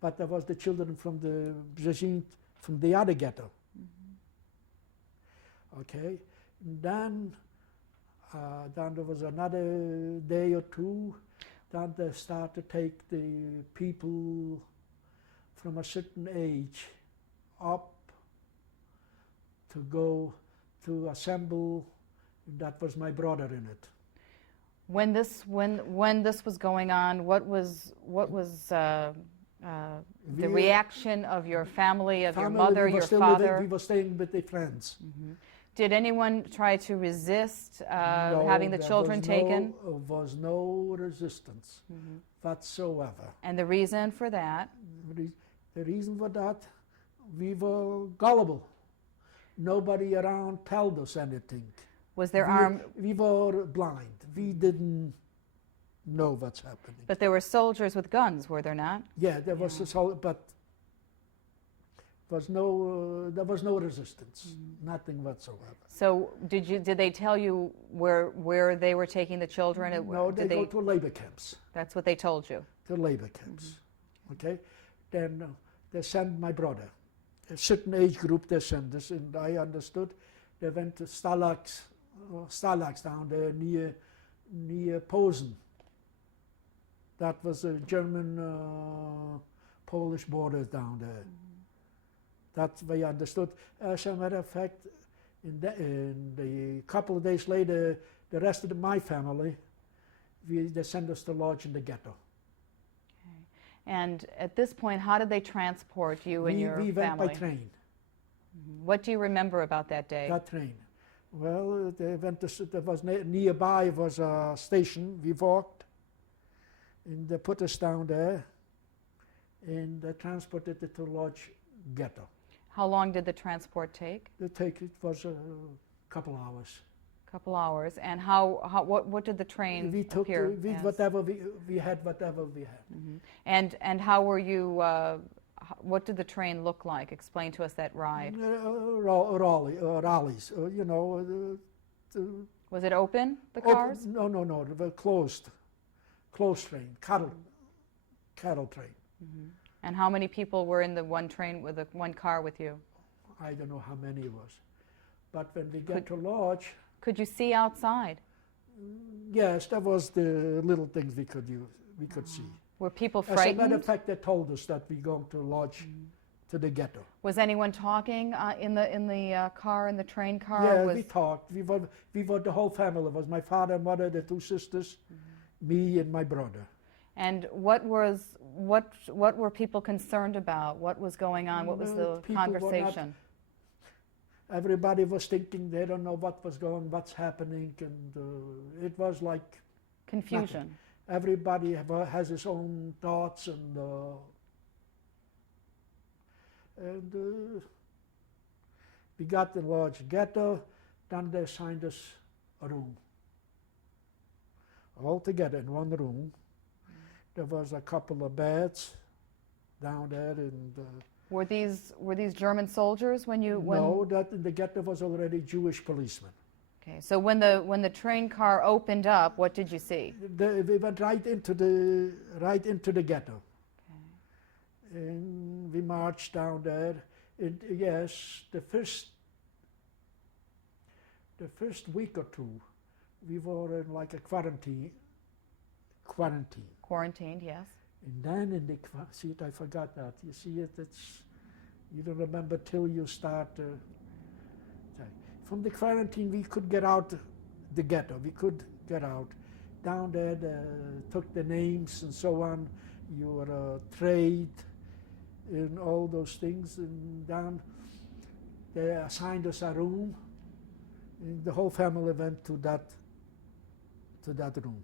but there was the children from the Szczecin, from the other ghetto. Okay, and then there was another day or two. Then they started to take the people from a certain age up to go to assemble. That was my brother in it. When this was going on, what was the reaction of your family, of your mother, your father? We were staying with the friends. Did anyone try to resist No, having the children taken? There was no resistance whatsoever. And the reason for that? The reason for that, we were gullible. Nobody around told us anything. Was there armed? We were blind. We didn't know what's happening. But there were soldiers with guns, were there not? Yeah, there was but there was no resistance, nothing whatsoever. So did they tell you where they were taking the children? No, they go to labor camps. That's what they told you. To labor camps. Okay, then they sent my brother. A certain age group they sent us, and I understood they went to Stalags down there near Posen. That was the German-Polish border down there. That's what I understood. As a matter of fact, in the couple of days later, the rest of my family, they sent us to lodge in the ghetto. Okay. And at this point, how did they transport you and your family? We went by train. What do you remember about that day? That train. Well, they went to, there was nearby was a station. We walked, and they put us down there, and they transported it to lodge ghetto. How long did the transport take? It was a couple hours. Couple hours. And what did the train We took appear as? whatever we had, whatever we had. And how were you what did the train look like? Explain to us that ride. Rallies, you know. Was it open, the Open- cars? No, they were closed train, cattle train. And how many people were in the one train with the one car with you? I don't know how many it was. But when we get to lodge, Could you see outside? yes, that was the little things we could use, we could see. Were people As a matter of frightened? fact, they told us that we're going to lodge to the ghetto. Was anyone talking in the car, in the train car? Yeah, Was, we talked. We were the whole family. It was my father, mother, the two sisters, me, and my brother. and what were people concerned about? What was going on? What was the People were not- conversation? Everybody was thinking they don't know what's happening, and it was like Confusion. everybody has his own thoughts, and we got the lodge ghetto. Then they assigned us a room, all together in one room. There was a couple of beds down there, and Were these German soldiers when you no, that in the ghetto was already Jewish policemen. Okay, so when the train car opened up, what did you see? We went right into the ghetto, and we marched down there. Yes, the first week or two, we were in like a quarantine. Quarantined, yes. And then in the see it, I forgot that. You see it, you don't remember till you start. From the quarantine, we could get out the ghetto. We could get out. Down there, took the names and so on, your trade, and all those things. And down, they assigned us a room, and the whole family went to that room.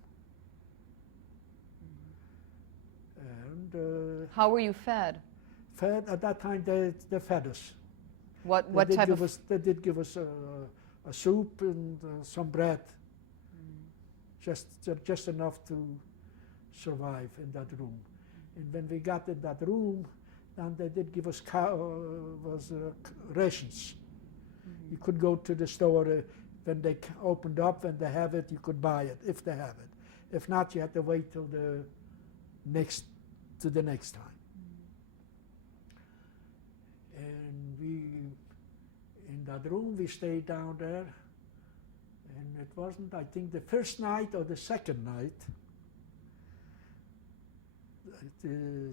And How were you fed? fed at that time, they fed us. What They type did of? They did give us a soup and some bread, just enough to survive in that room. And when we got in that room, then they did give us rations. You could go to the store when they opened up, when they have it, you could buy it if they have it. If not, you had to wait till the next time. And in that room, we stayed down there, and it wasn't, I think, the first night or the second night, the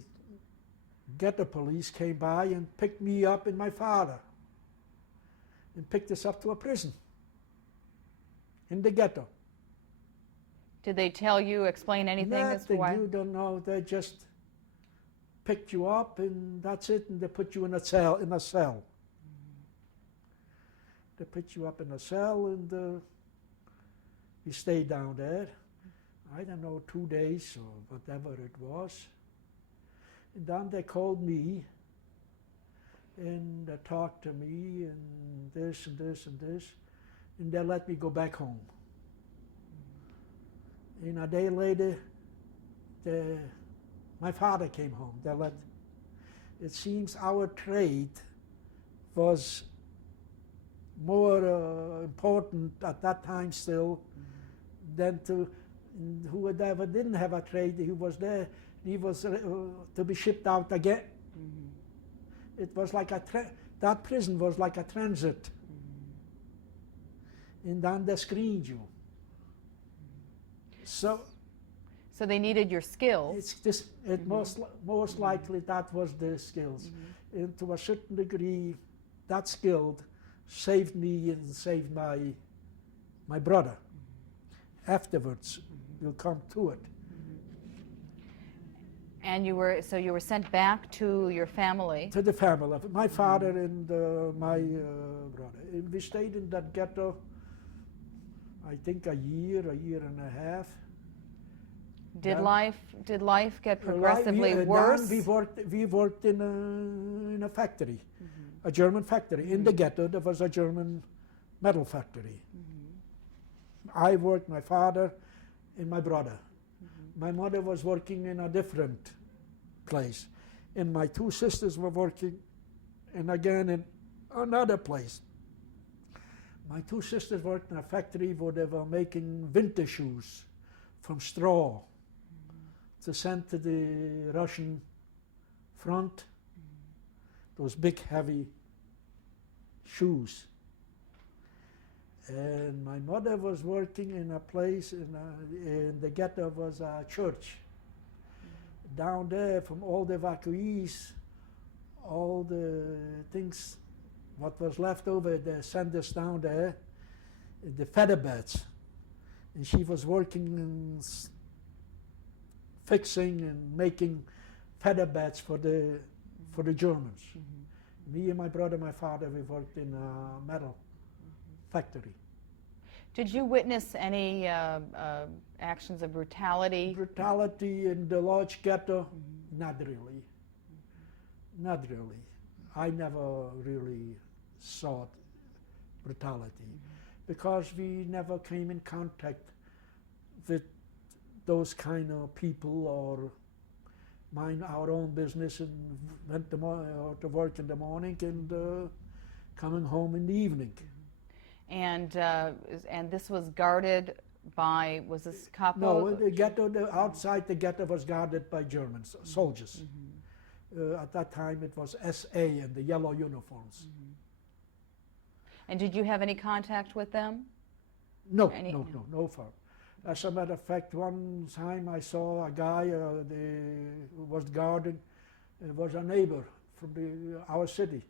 ghetto police came by and picked me up and my father, and picked us up to a prison in the ghetto. Did they tell you, explain anything as to Nothing, why? you don't know, they just picked you up and that's it, and they put you in a cell. They put you up in a cell, and we stayed down there, I don't know, 2 days or whatever it was. And then they called me, and they talked to me, and this and this and this, and they let me go back home. And a day later, my father came home. It seems our trade was more important at that time still than whoever didn't have a trade. He was there. He was to be shipped out again. It was like that prison was like a transit. And then they screened you. So they needed your skills. Most likely that was the skills. And to a certain degree, that skill saved me and saved my brother. Afterwards, we'll come to it. And you were sent back to your family. To the family, my father and my brother. And we stayed in that ghetto, I think a year and a half. Did life get progressively worse? We worked in a factory, a German factory. In the ghetto, there was a German metal factory. I worked, my father and my brother. My mother was working in a different place. and my two sisters were working, and again in another place. My two sisters worked in a factory where they were making winter shoes from straw to send to the Russian front, those big heavy shoes. And my mother was working in a place in the ghetto was a church. Down there, from all the evacuees, all the things, what was left over, they sent us down there, the feather beds. And she was working in fixing and making feather beds for the Germans. Me and my brother, my father, we worked in a metal factory. Did you witness any actions of brutality? Brutality in the large ghetto? Not really. Not really. I never really saw brutality because we never came in contact with those kind of people or mind our own business and went to work in the morning and coming home in the evening. And this was guarded by, was this capo? No, the ghetto, outside the ghetto was guarded by Germans, soldiers. At that time it was SA in the yellow uniforms. And did you have any contact with them? No, no far. As a matter of fact, one time I saw a guy who was guarding, was a neighbor from our city.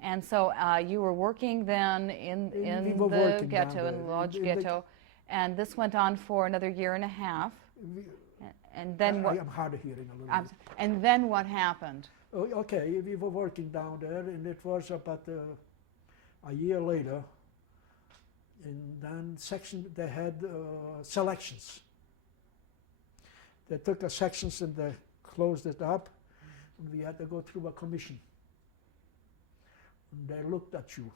And so you were working then in the ghetto, in the large ghetto, and this went on for another year and a half. And then what? I'm hard of hearing a little bit. And then what happened? Oh, okay, we were working down there, and it was about a year later. And then they had selections. They took the sections and they closed it up, and we had to go through a commission. And they looked at you.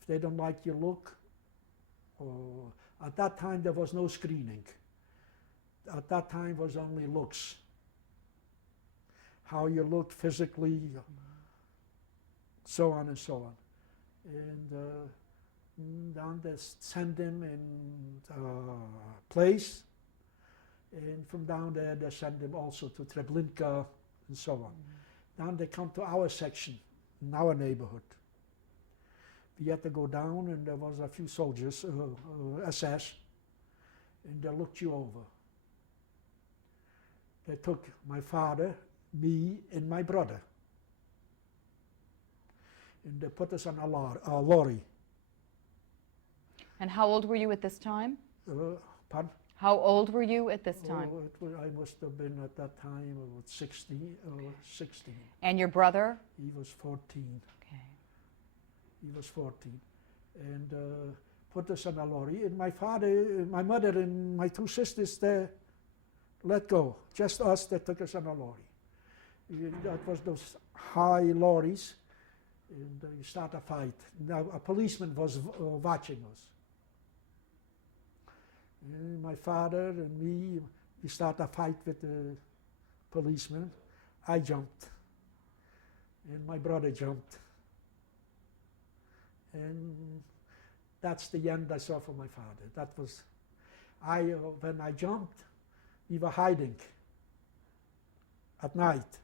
If they don't like your look, at that time there was no screening. At that time was only looks. How you looked physically, so on and so on. And down they send them in place, and from down there they send them also to Treblinka and so on. Then they come to our section, in our neighborhood. We had to go down, and there was a few soldiers, SS, and they looked you over. They took my father, me, and my brother, and they put us on a lorry. And how old were you at this time? Pardon? How old were you at this time? I must have been at that time about 16. And your brother? He was 14. Okay. He was 14. And put us on a lorry. And my father, my mother, and my two sisters, they let go. Just us, they took us on a lorry. That was those high lorries. And you start a fight. Now a policeman was watching us. And my father and me, we start a fight with the policeman. I jumped, and my brother jumped. And that's the end I saw from my father. That was, when I jumped, we were hiding at night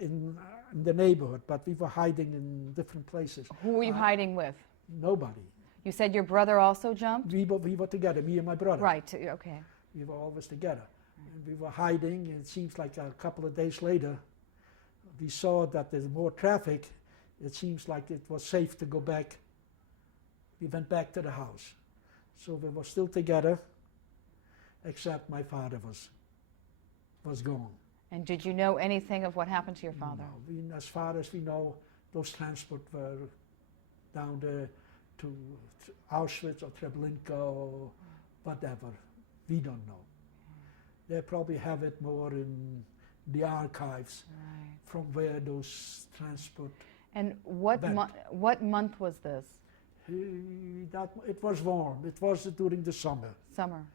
in the neighborhood, but we were hiding in different places. Who were you hiding with? Nobody. You said your brother also jumped? We were together, me and my brother. Right, okay. We were always together. And we were hiding, and it seems like a couple of days later, we saw that there's more traffic. It seems like it was safe to go back. We went back to the house. So we were still together, except my father was gone. And did you know anything of what happened to your father? No, as far as we know, those transport were down there to Auschwitz or Treblinka or whatever. We don't know. They probably have it more in the archives from where those transport. And what month was this? It was warm. It was during the summer. Summer.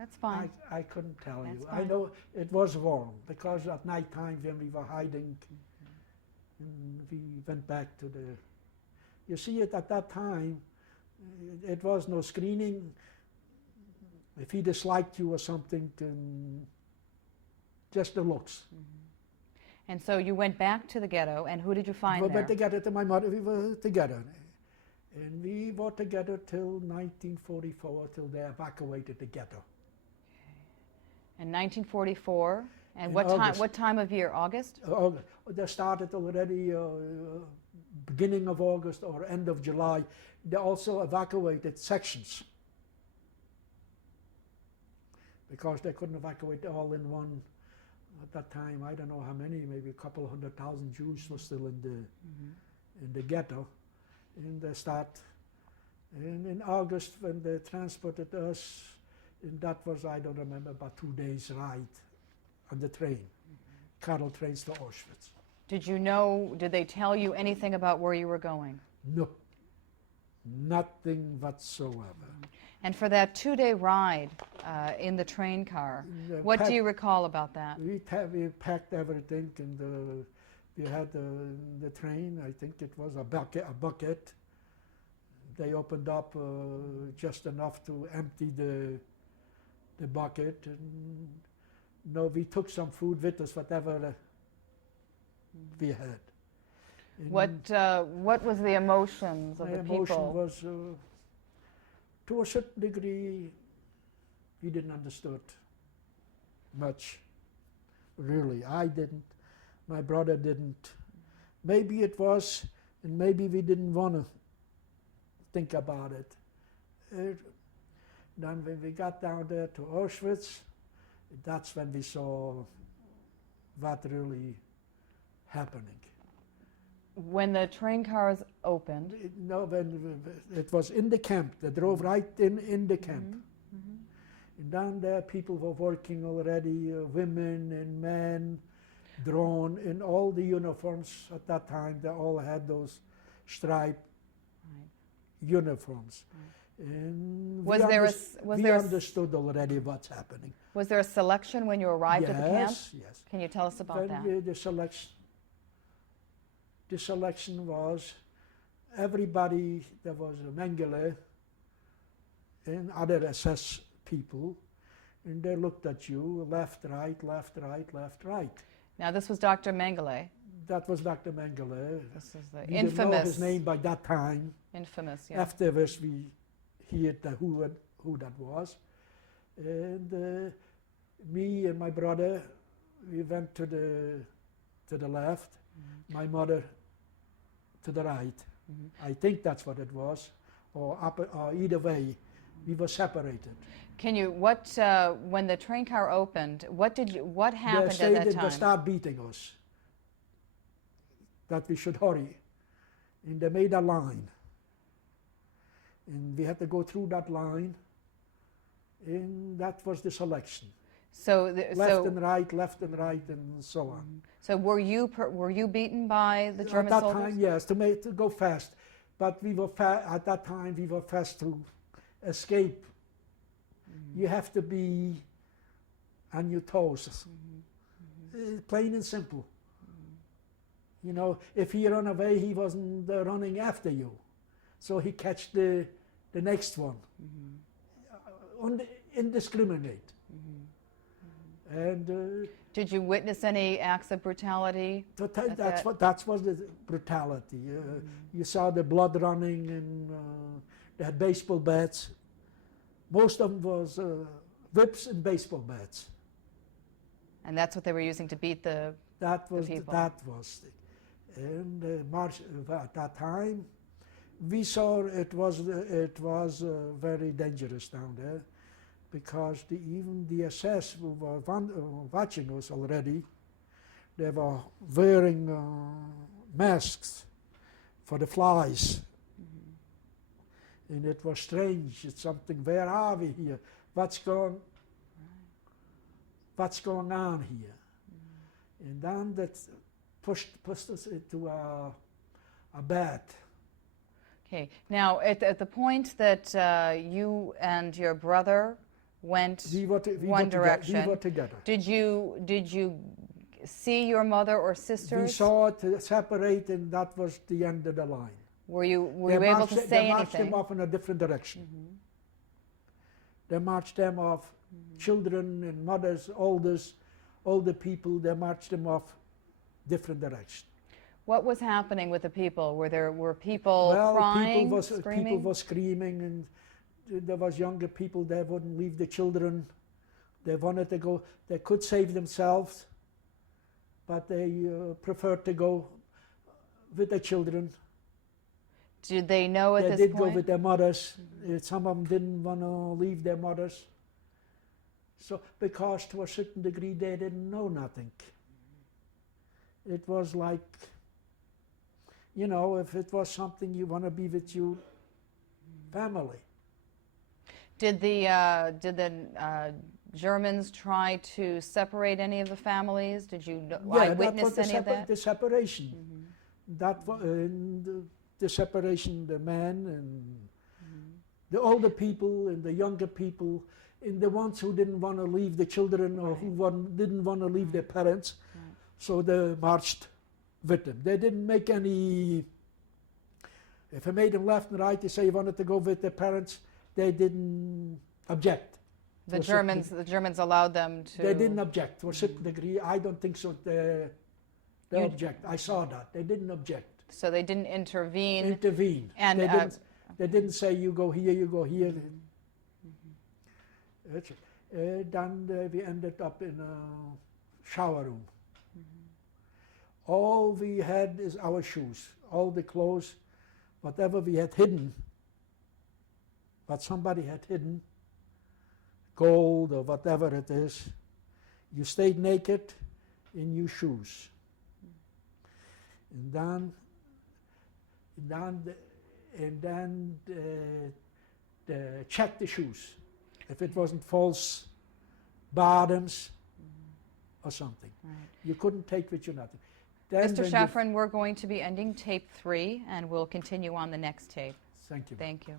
That's fine. I couldn't tell That's you. fine. I know it was warm because at night time when we were hiding, and we went back to the. You see it at that time. It was no screening. If he disliked you or something, then just the looks. And so you went back to the ghetto, and who did you find We there? went together to my mother. We were together, and we were together till 1944, till they evacuated the ghetto. In 1944, and In what time? August. What time of year? August. They started already beginning of August or end of July. They also evacuated sections because they couldn't evacuate all in one. At that time, I don't know how many, maybe a couple 100,000 Jews were still in the ghetto. And they start, and in August when they transported us, and that was, I don't remember, about 2 days ride on the train, cattle trains to Auschwitz. Did you know? Did they tell you anything about where you were going? No, nothing whatsoever. And for that 2-day ride in the train car, what do you recall about that? We packed everything, and we had the train. I think it was a bucket. They opened up just enough to empty the bucket, and we took some food with us, whatever we had. And What was the emotions of my the emotion people? was, to a certain degree, we didn't understood much. Really, I didn't. My brother didn't. Maybe it was, and maybe we didn't want to think about it. Then when we got down there to Auschwitz, that's when we saw what really happening. When the train cars opened, When it was in the camp, they drove right in the camp. And down there people were working already, women and men, drawn in all the uniforms at that time. They all had those striped uniforms. And Was we understood already what's happening. was there a selection when you arrived at the camp? Yes. Can you tell us about that? The selection was everybody. There was a Mengele and other SS people, and they looked at you, left, right, left, right, left, right. Now this was Dr. Mengele. That was Dr. Mengele. This is the We didn't know infamous. his name by that time. Infamous, yeah. Afterwards, we heard who that was, and me and my brother, we went to the left. My mother to the right. I think that's what it was, or either way, we were separated. Can you when the train car opened? What happened They at that time? They start beating us. That we should hurry, and they made a line, and we had to go through that line, and that was the selection. Left and right, and so on. So were you beaten by the German at that soldiers? time, yes, to go fast, but we were at that time we were fast to escape. You have to be on your toes, plain and simple. You know, if he ran away, he wasn't running after you, so he catch the next one, indiscriminate. And did you witness any acts of brutality? That was the brutality. You saw the blood running, and they had baseball bats. Most of them was whips and baseball bats. And that's what they were using to beat the people. That was, and March at that time, we saw it was very dangerous down there, because even the SS who were watching us already, they were wearing masks for the flies. And it was strange. It's something. Where are we here? What's going on here? And then that pushed us into a bed. Okay. Now, at the point that you and your brother went We one were direction. We were together. Did you see your mother or We sisters? saw it separate, and that was the end of the line. Were you able to say They marched anything? them off in a different direction. They marched them off, children and mothers, older people, they marched them off different direction. What was happening with the people? Were people Well, crying, people screaming? were screaming, and there was younger people, they wouldn't leave the children. They wanted to go, they could save themselves, but they preferred to go with the children. Did they know at They this did point? go with their mothers. Some of them didn't want to leave their mothers. So, because to a certain degree they didn't know nothing. It was like, you know, if it was something you want to be with your family. Did the Germans try to separate any of the families? Did you eyewitness any of that? The separation. That was the separation, the men and the older people and the younger people, and the ones who didn't want to leave the children or who didn't want to leave their parents. So they marched with them. They didn't make any, if I made them left and right, they say they wanted to go with their parents, they didn't object. The Germans allowed them to... They didn't object to a certain degree. I don't think so. They object. I saw that. They didn't object. So they didn't intervene. Intervene. And they didn't say you go here, you go here. Then we ended up in a shower room. All we had is our shoes, all the clothes, whatever we had hidden, what somebody had hidden, gold or whatever it is. You stayed naked in your shoes. And then check the shoes. If it wasn't false bottoms or something. Right. You couldn't take with you nothing. Then Mr. Szafran, we're going to be ending tape 3, and we'll continue on the next tape. Thank you. Thank you.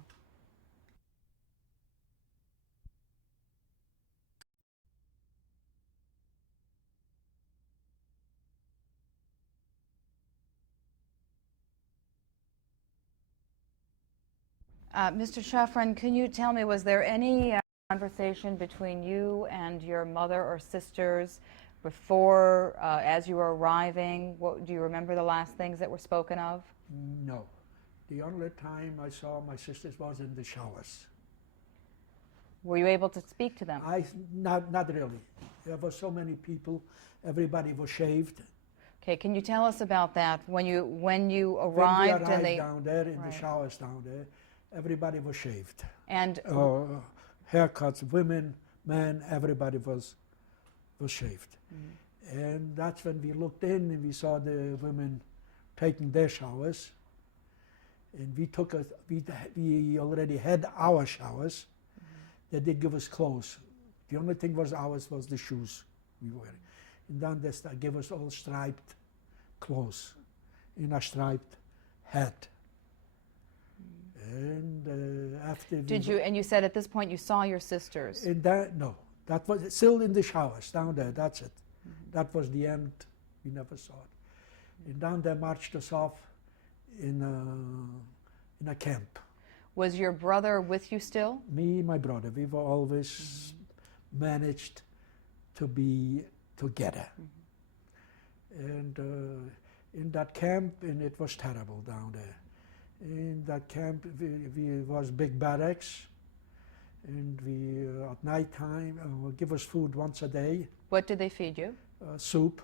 Mr. Szafran, can you tell me, was there any conversation between you and your mother or sisters before, as you were arriving? Do you remember the last things that were spoken of? No. The only time I saw my sisters was in the showers. Were you able to speak to them? Not really. There were so many people. Everybody was shaved. Okay, can you tell us about that? When you arrived, when we arrived down there in Right. the showers down there, everybody was shaved. And Haircuts, women, men, everybody was shaved. And that's when we looked in and we saw the women taking their showers. And we already had our showers. They did give us clothes. The only thing was ours was the shoes we were wearing. And then they gave us all striped clothes in a striped hat. And after and you said at this point you saw your sisters. No, that was still in the showers down there. That's it. That was the end. We never saw it. And down there marched us off in a camp. Was your brother with you still? Me, my brother, we were always managed to be together. And in that camp, and it was terrible down there. In that camp, we was big barracks, and we at night time give us food once a day. What did they feed you? Soup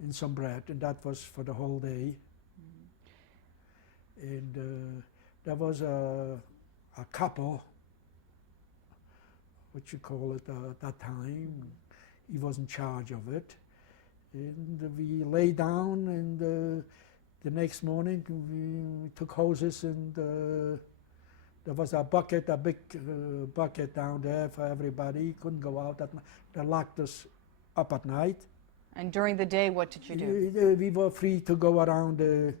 and some bread, and that was for the whole day. And there was a couple, what you call it at that time. He was in charge of it, and we lay down, and the next morning we took hoses, and there was a big bucket down there for everybody. Couldn't go out at night. They locked us up at night. And during the day, what did you do? We were free to go around the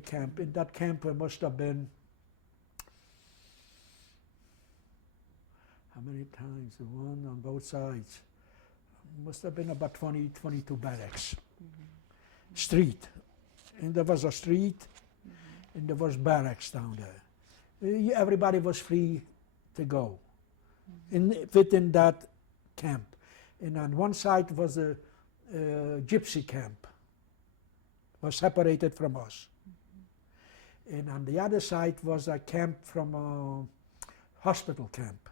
camp. In that camp, there must have been, how many times? The one on both sides. Must have been about 20, 22 barracks. Street. And there was a street, and there was barracks down there. Everybody was free to go within that camp. And on one side was a gypsy camp, was separated from us. And on the other side was a camp from a hospital camp.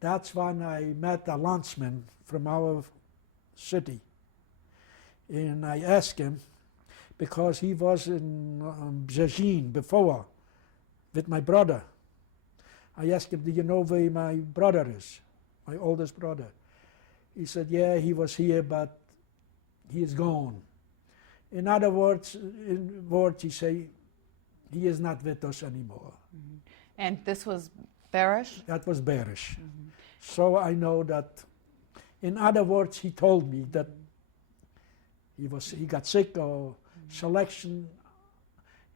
That's when I met a landsman from our city. And I asked him, because he was in Brzezin before with my brother. I asked him, do you know where my brother is, my oldest brother? He said, yeah, he was here, but he is gone. In other words, he say, he is not with us anymore. And this was Barish? That was Barish. So I know that, in other words, he told me that he got sick or selection.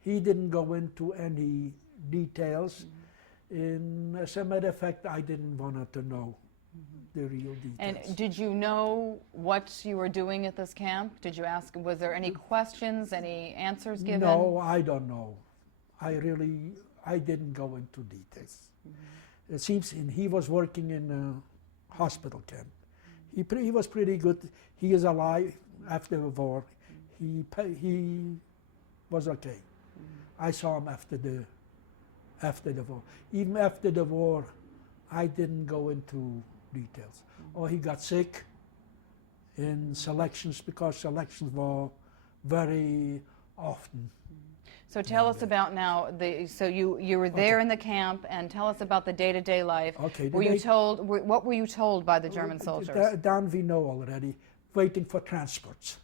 He didn't go into any details. And as a matter of fact, I didn't want to know the real details. And did you know what you were doing at this camp? Did you ask, was there any questions, any answers given? No, I don't know. I didn't go into details. It seems he was working in a hospital camp. He was pretty good. He is alive after the war. He was okay. I saw him after the war. Even after the war, I didn't go into details. Or he got sick in selections, because selections were very often. So tell us about now, so you were there in the camp, and tell us about the day-to-day life. Okay. What were you told by the German soldiers? Down we know already, waiting for transports.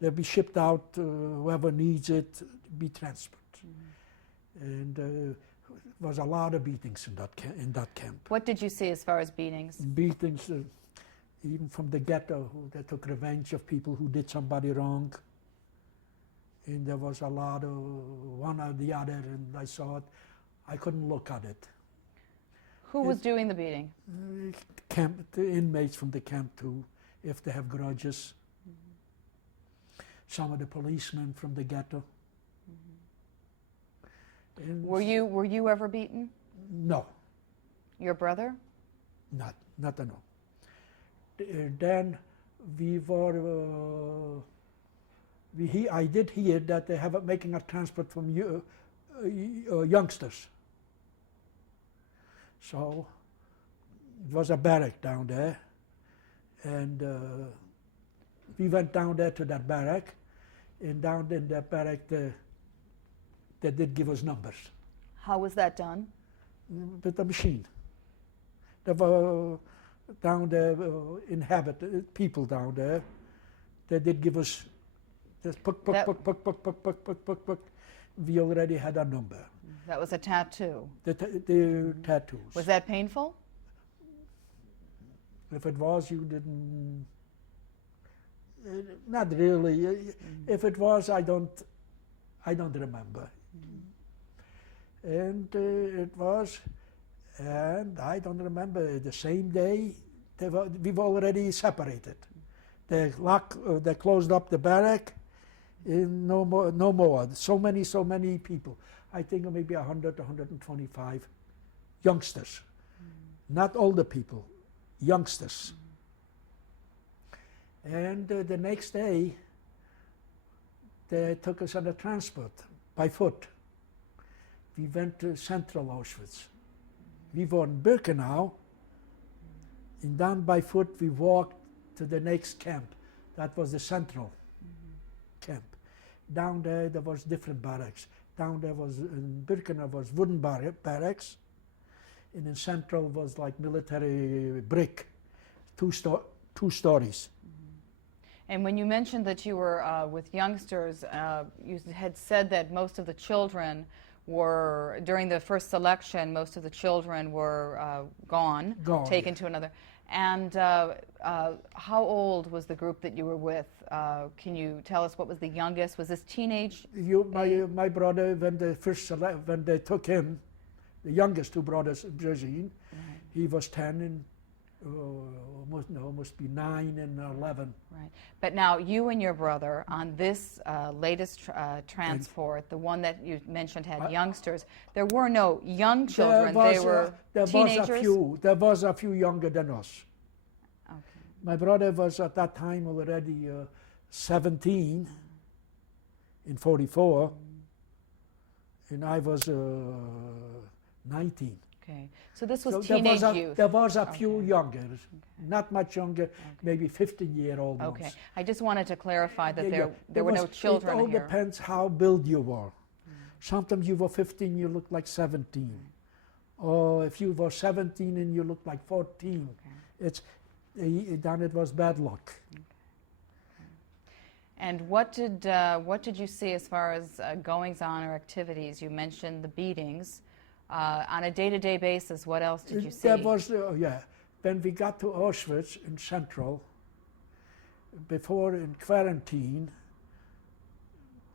They'll be shipped out, whoever needs it, be transported. And there was a lot of beatings in that camp. What did you see as far as beatings? Beatings, even from the ghetto, they took revenge of people who did somebody wrong. And there was a lot of one or the other, and I saw it. I couldn't look at it. Who was doing the beating? The inmates from the camp too, if they have grudges. Some of the policemen from the ghetto. Were you ever beaten? No. Your brother? Not at all. Then we were. I did hear that they have making a transport from youngsters. So it was a barrack down there, and we went down there to that barrack, and down in that barrack they did give us numbers. How was that done? With a machine. There were down there people down there. They did give us just puck. We already had a number. That was a tattoo. The tattoos. Was that painful? If it was, you didn't. Not really. If it was, I don't remember. And it was, and I don't remember. The same day, we were already separated. They closed up the barrack. No more. So many people. I think maybe 100, 125 youngsters. Not older people, youngsters. And the next day, they took us on a transport by foot. We went to Central Auschwitz. We were in Birkenau, and down by foot we walked to the next camp. That was the Central camp. Down there was different barracks. Down there was, in Birkenau was wooden barracks, and in Central was like military brick, two stories. And when you mentioned that you were with youngsters, you had said that most of the children were, during the first selection, most of the children were gone, taken to another. And how old was the group that you were with? Can you tell us what was the youngest? Was this teenage? My brother, when they took him, the youngest two brothers, Brzezin. Right. He was 10 and must be 9 and 11. Right. But now you and your brother on this latest transport, the one that you mentioned had youngsters, there were no young children. They were teenagers? There was a few younger than us. Okay. My brother was at that time already 17 in 44, and I was 19. Okay. So this was So teenage youth. there was a few Okay. younger, not much younger, maybe 15-year-old ones. Okay. I just wanted to clarify that Yeah, there were no children It all here. depends how built you were. Sometimes you were 15, you looked like 17. Or if you were 17 and you looked like 14, then it was bad luck. And what did you see as far as goings-on or activities? You mentioned the beatings. On a day-to-day basis, what else did you see? There was, when we got to Auschwitz in Central, before in quarantine,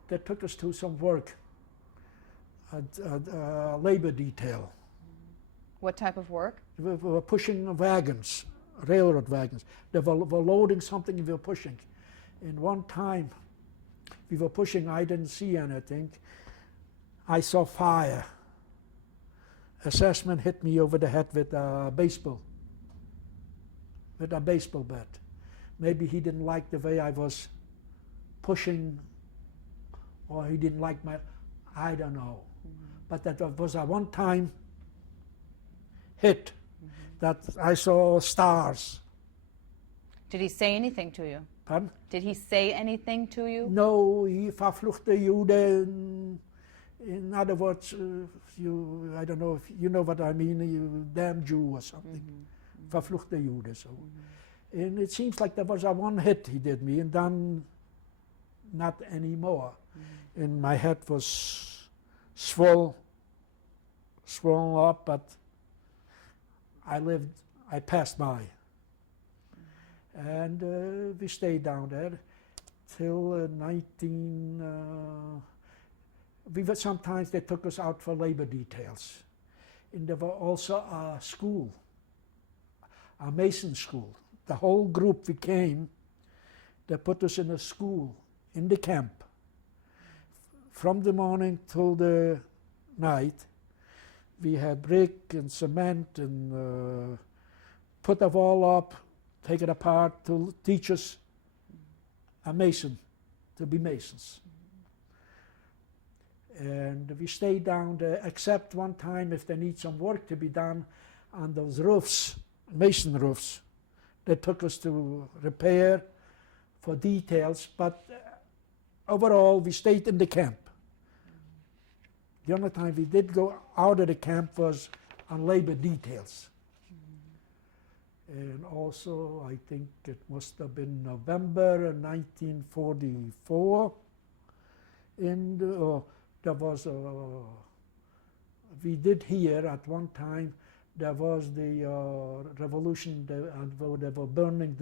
they took us to some work at labor detail. What type of work? We were pushing wagons, railroad wagons. They were loading something and we were pushing. And one time we were pushing, I didn't see anything. I saw fire. Assessment hit me over the head with a baseball bat. Maybe he didn't like the way I was pushing, or he didn't like I don't know. But that was a one-time hit that I saw stars. Did he say anything to you? Pardon? Did he say anything to you? No, he verfluchte Jude. In other words, I don't know if you know what I mean, you damn Jew or something. Verfluchte Jude. So. And it seems like there was a one hit he did me, and then not anymore. And my head was swollen up, but I passed by. And we stayed down there till sometimes they took us out for labor details. And there were also a school, a Mason school. The whole group we came, they put us in a school in the camp. From the morning till the night, we had brick and cement and put a wall up, take it apart to teach us a mason, to be masons. And we stayed down there, except one time if they need some work to be done on those roofs, mason roofs. They took us to repair for details, but overall we stayed in the camp. The only time we did go out of the camp was on labor details. And also, I think it must have been November 1944, and there was we did hear at one time there was the revolution, they were burning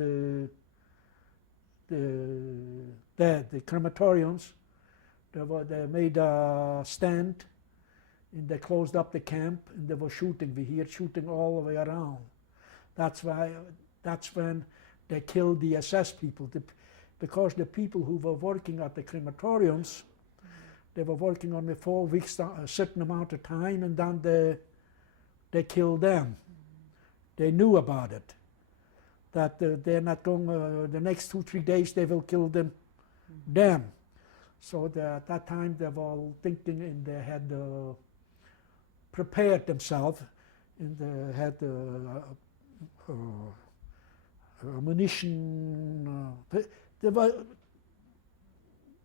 the crematoriums. They made a stand and they closed up the camp and they were shooting. We hear shooting all the way around. That's when they killed the SS people, because the people who were working at the crematoriums, they were working only 4 weeks, a certain amount of time, and then they killed them. They knew about it, that they're not going, the next 2-3 days they will kill them. So at that time they were all thinking, and they had prepared themselves, and they had ammunition.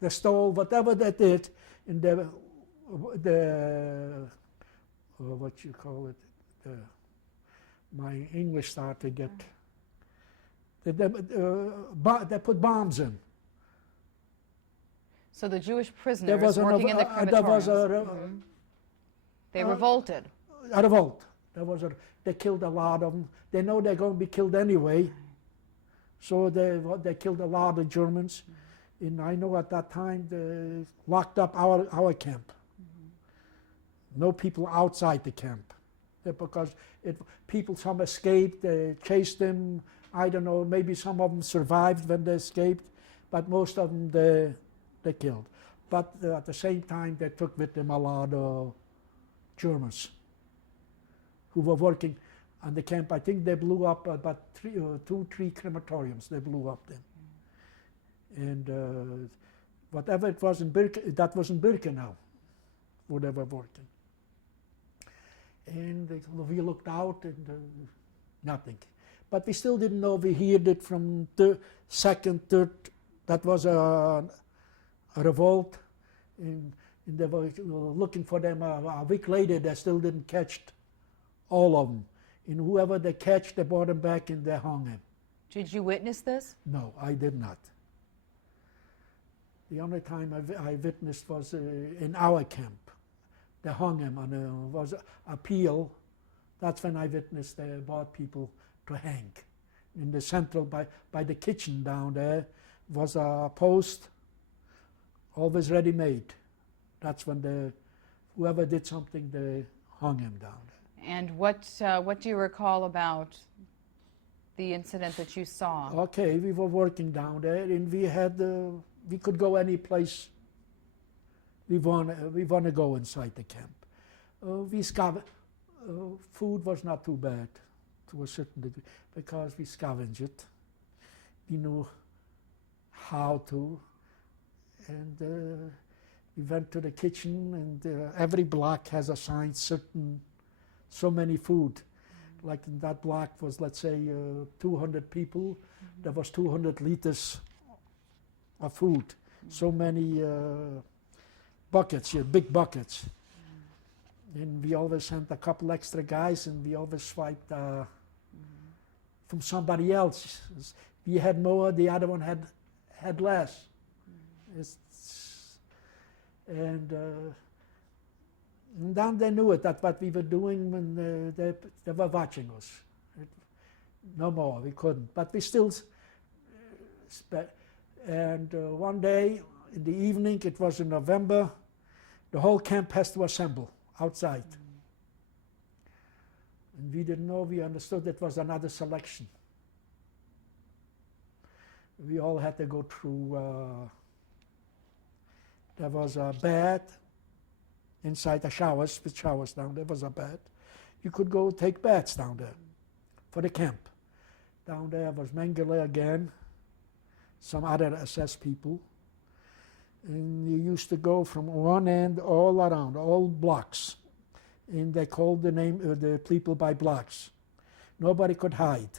They stole whatever they did, and what you call it, my English started to get. They put bombs in. So the Jewish prisoners working in the crematoriums, they revolted. A revolt. They killed a lot of them. They know they're going to be killed anyway, so they killed a lot of Germans. And I know at that time they locked up our camp. No people outside the camp. Because people, some escaped, they chased them. I don't know, maybe some of them survived when they escaped, but most of them they killed. But at the same time, they took with them a lot of Germans who were working on the camp. I think they blew up about 2-3 crematoriums. They blew up them. And whatever it was in that was in Birkenau, where they were working. And we looked out and nothing. But we still didn't know. We heard it from second, third. That was a revolt. And they were looking for them. A week later, they still didn't catch all of them. And whoever they catch, they brought him back and they hung him. Did you witness this? No, I did not. The only time I witnessed was in our camp. They hung him on was a peel. That's when I witnessed they brought people to hang. In the central, by the kitchen down there, was a post, always ready made. That's when whoever did something, they hung him down there. And what do you recall about the incident that you saw? Okay, we were working down there, and we could go any place we want to go inside the camp. We scavenged. Food was not too bad to a certain degree because we scavenged it. We knew how to, and we went to the kitchen, and every block has assigned so many food. Like in that block was, let's say, 200 people. There was 200 liters of food. So many buckets, big buckets. And we always sent a couple extra guys, and we always swiped from somebody else. We had more, the other one had less. And then they knew it, that what we were doing when they were watching us. No more, we couldn't. But we still, and one day in the evening, it was in November, the whole camp has to assemble outside. And we didn't know, we understood it was another selection. We all had to go through, there was a bed inside the showers, with showers down there was a bed. You could go take baths down there for the camp. Down there was Mengele again, some other SS people. And you used to go from one end all around, all blocks. And they called the people by blocks. Nobody could hide.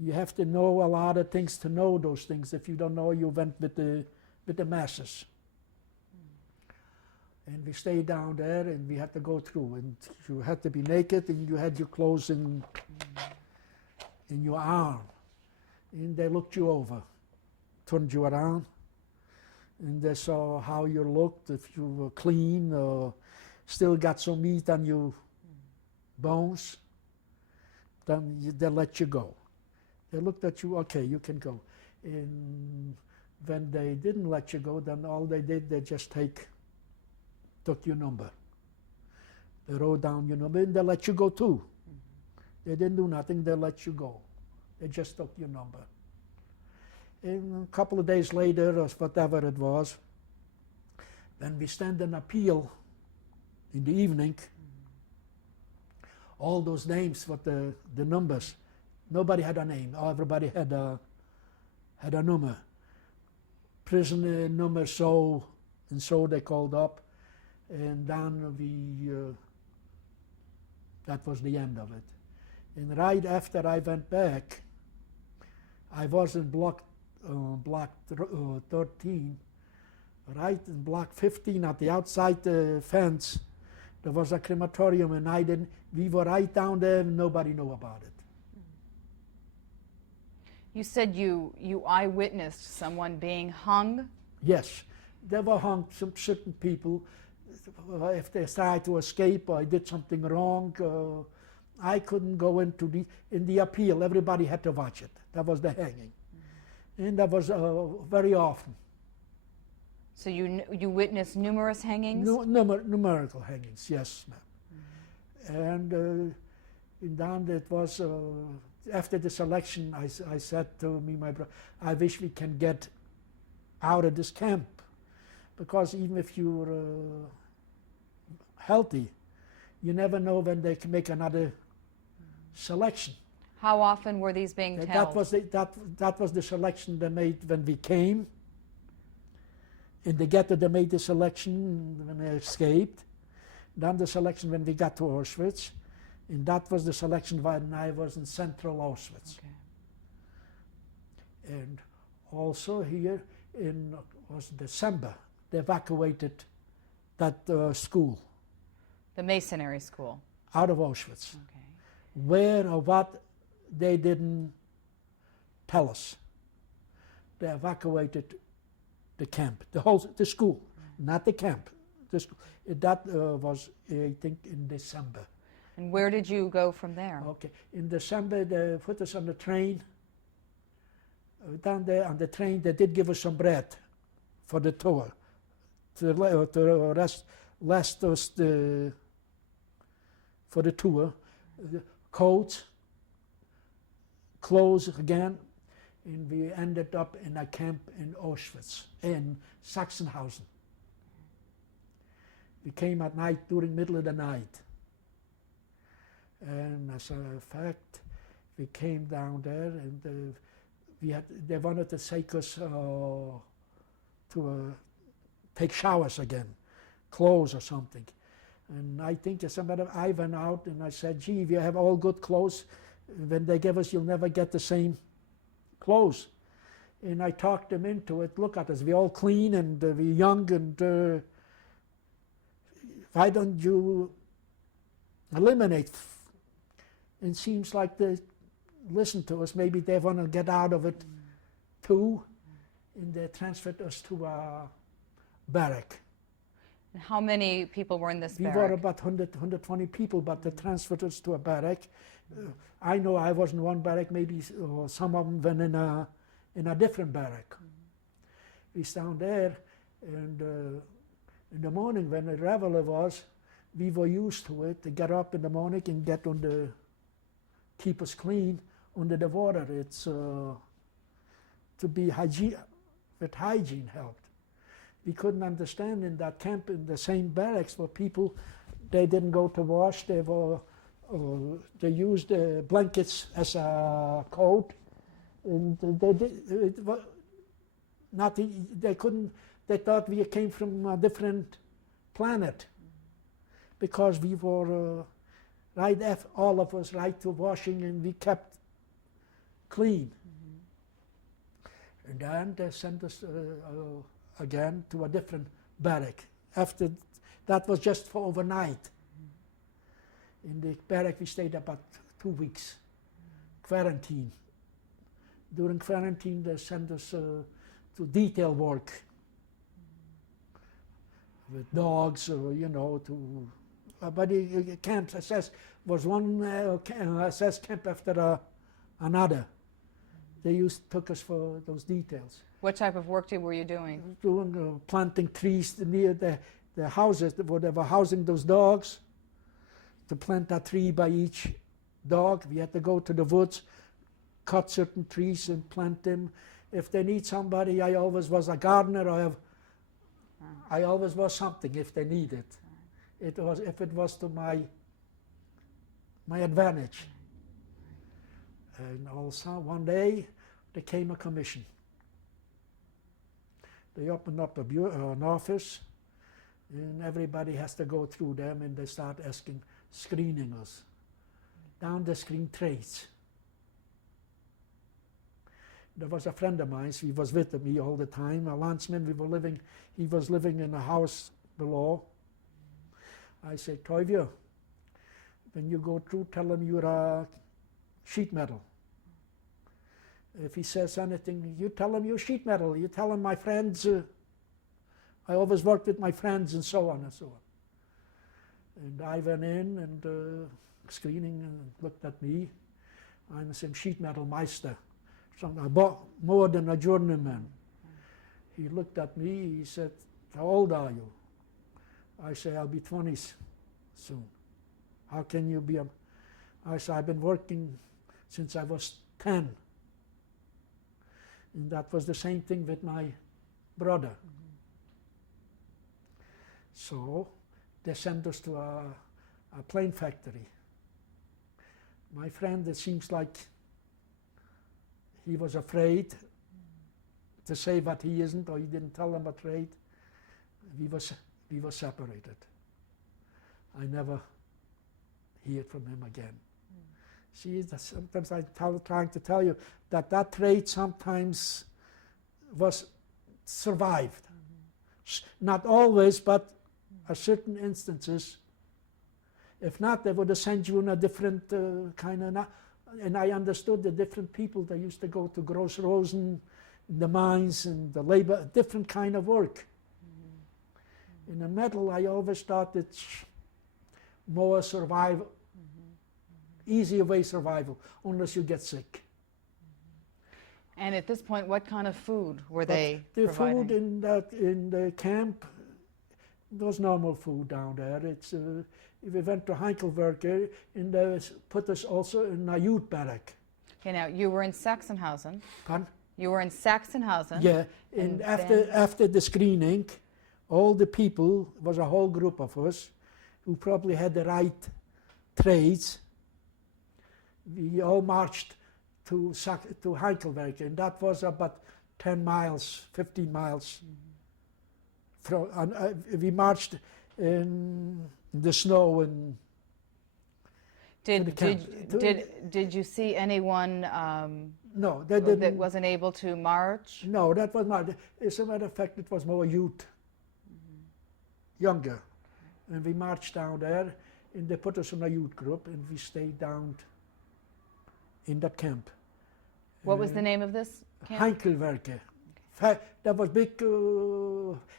You have to know a lot of things to know those things. If you don't know, you went with the masses. And we stayed down there, and we had to go through. And you had to be naked, and you had your clothes in your arm. And they looked you over, turned you around. And they saw how you looked, if you were clean or still got some meat on your bones. Then they let you go. They looked at you, okay, you can go. And when they didn't let you go, then all they did, they just took your number. They wrote down your number, and they let you go too. They didn't do nothing, they let you go. They just took your number. And a couple of days later, or whatever it was, when we stand an appeal in the evening, all those names with the numbers, nobody had a name. Everybody had a number. Prisoner number so and so they called up, and then that was the end of it. And right after I went back, I was in block 13, right in block 15 at the outside fence. There was a crematorium, and we were right down there, and nobody knew about it. You said you eyewitnessed someone being hung? Yes, they were hung, some certain people. If they tried to escape or I did something wrong, I couldn't go in the appeal. Everybody had to watch it. That was the hanging. And that was very often. So you witnessed numerous hangings? Numerical hangings, yes, ma'am. And in down it was, after this election, I said to my brother, I wish we can get out of this camp, because even if you're healthy, you never know when they can make another selection. How often were these being held? That was the selection they made when we came. In the ghetto, they made the selection when they escaped. Then the selection when we got to Auschwitz. And that was the selection when I was in central Auschwitz. Okay. And also here in was December, they evacuated that school. The masonry school. Out of Auschwitz. Okay. Where or what, they didn't tell us. They evacuated the camp, the school, not the camp. The school. That was, I think, in December. And where did you go from there? Okay, in December they put us on the train. Down there on the train, they did give us some bread for the tour. To last us for the tour, coats, clothes again, and we ended up in a camp in Auschwitz, in Sachsenhausen. We came at night, during middle of the night. And as a fact, we came down there, and they wanted to take us to take showers again, clothes or something. And I think I went out and I said, gee, if you have all good clothes, when they give us, you'll never get the same clothes. And I talked them into it. Look at us, we're all clean and we're young, and why don't you eliminate? It seems like they listen to us. Maybe they want to get out of it too. And they transferred us to a barrack. And how many people were in this barrack? We were about 120 people, but they transferred us to a barrack. I know I was in one barrack, maybe some of them went in a different barrack. We down there, and in the morning when the reveille was, we were used to it, to get up in the morning and get on the, keep us clean under the water. It's to be hygiene, with hygiene helped. We couldn't understand in that camp, in the same barracks, where people, they didn't go to wash, they used blankets as a coat, and they thought we came from a different planet, because we were all of us right to washing, and we kept clean. And then they sent us again to a different barrack. After that was just for overnight. In the barrack we stayed about 2 weeks, quarantine. During quarantine they sent us to detail work with dogs, but the camps, SS, was one SS camp after another. They took us for those details. What type of work were you doing? Doing planting trees near the houses where they were housing those dogs. To plant a tree by each dog, we had to go to the woods, cut certain trees and plant them. If they need somebody, I always was a gardener. I always was something if they needed. If it was to my advantage. And also one day there came a commission. They opened up an office, and everybody has to go through them, and they start screening us. Down the screen traits. There was a friend of mine, he was with me all the time, a landsman. He was living in a house below. I said, Toivio, when you go through, tell him you're a sheet metal. If he says anything, you tell him you're sheet metal. You tell him my friends, I always worked with my friends, and so on and so on. And I went in and screening and looked at me. I'm a sheet metal meister, more than a journeyman. He looked at me, he said, how old are you? I say, I'll be 20 soon. How can you be? I say, I've been working since I was 10. And that was the same thing with my brother. So they sent us to a plane factory. My friend, it seems like he was afraid to say what he isn't, or he didn't tell them afraid. We were separated. I never heard from him again. See, sometimes I'm trying to tell you that trait sometimes was survived. Not always, but at certain instances. If not, they would have sent you in a different kind of. And I understood the different people that used to go to Gross-Rosen, the mines and the labor, different kind of work. In the metal, I always thought it's more survival, easier way survival, unless you get sick. And at this point, what kind of food were they providing? The food in the camp, there was normal food down there. It's we went to Heikelwerke, and they put us also in a youth barrack. Okay, now you were in Sachsenhausen. Pardon? You were in Sachsenhausen. Yeah, and after the screening, all the people, was a whole group of us, who probably had the right trades. We all marched to Heikelwerke, and that was about 10 miles, 15 miles. We marched in the snow and Did you see anyone no, that didn't, that wasn't able to march? No, that was not. As a matter of fact, it was more youth, younger. And we marched down there, and they put us in a youth group, and we stayed down in that camp. What was the name of this camp? Heikelwerke. There was big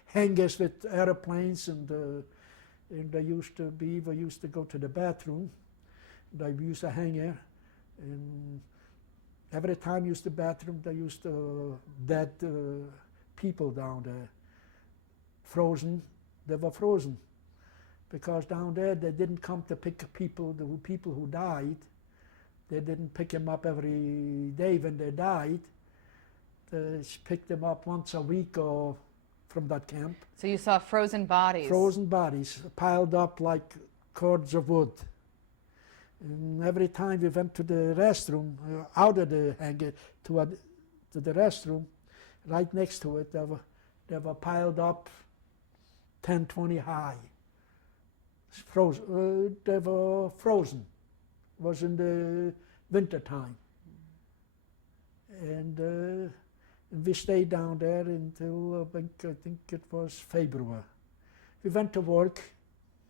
hangars with airplanes, and they used to be. We used to go to the bathroom. They used a hangar, and every time used the bathroom, they used dead people down there, frozen. They were frozen, because down there they didn't come to pick people who died. They didn't pick them up every day when they died. They picked them up once a week or from that camp. So you saw frozen bodies? Frozen bodies piled up like cords of wood. And every time we went to the restroom, out of the hangar to the restroom, right next to it, they were piled up 10, 20 high. Frozen. They were frozen. It was in the winter time. And we stayed down there until I think it was February. We went to work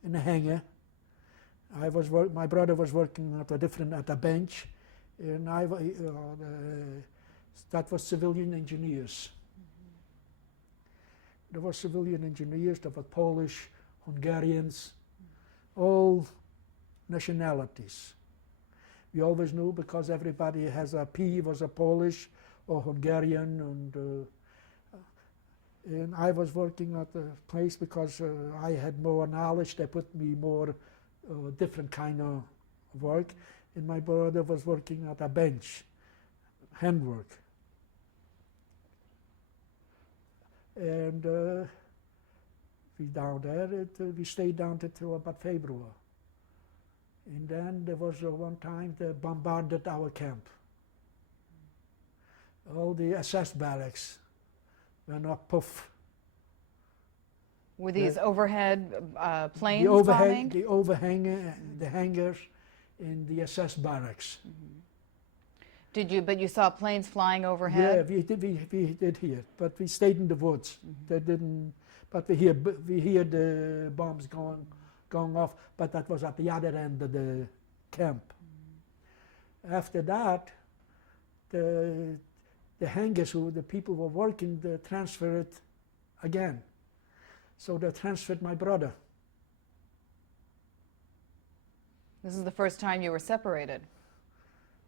in a hangar. My brother was working at a bench, and that was civilian engineers. There were civilian engineers, there were Polish, Hungarians, all nationalities. We always knew, because everybody has a P, was a Polish or Hungarian, and I was working at the place because I had more knowledge. They put me more different kind of work, and my brother was working at a bench, handwork. And we down there, we stayed down till about February. And then there was one time they bombarded our camp. All the SS barracks went up, poof. Were these overhead planes bombing? bombing? The hangars in the SS barracks. But you saw planes flying overhead? Yeah, we did hear, but we stayed in the woods. They didn't, but we hear the bombs going off, but that was at the other end of the camp. After that, the hangars who the people were working, they transferred it again. So they transferred my brother. This is the first time you were separated.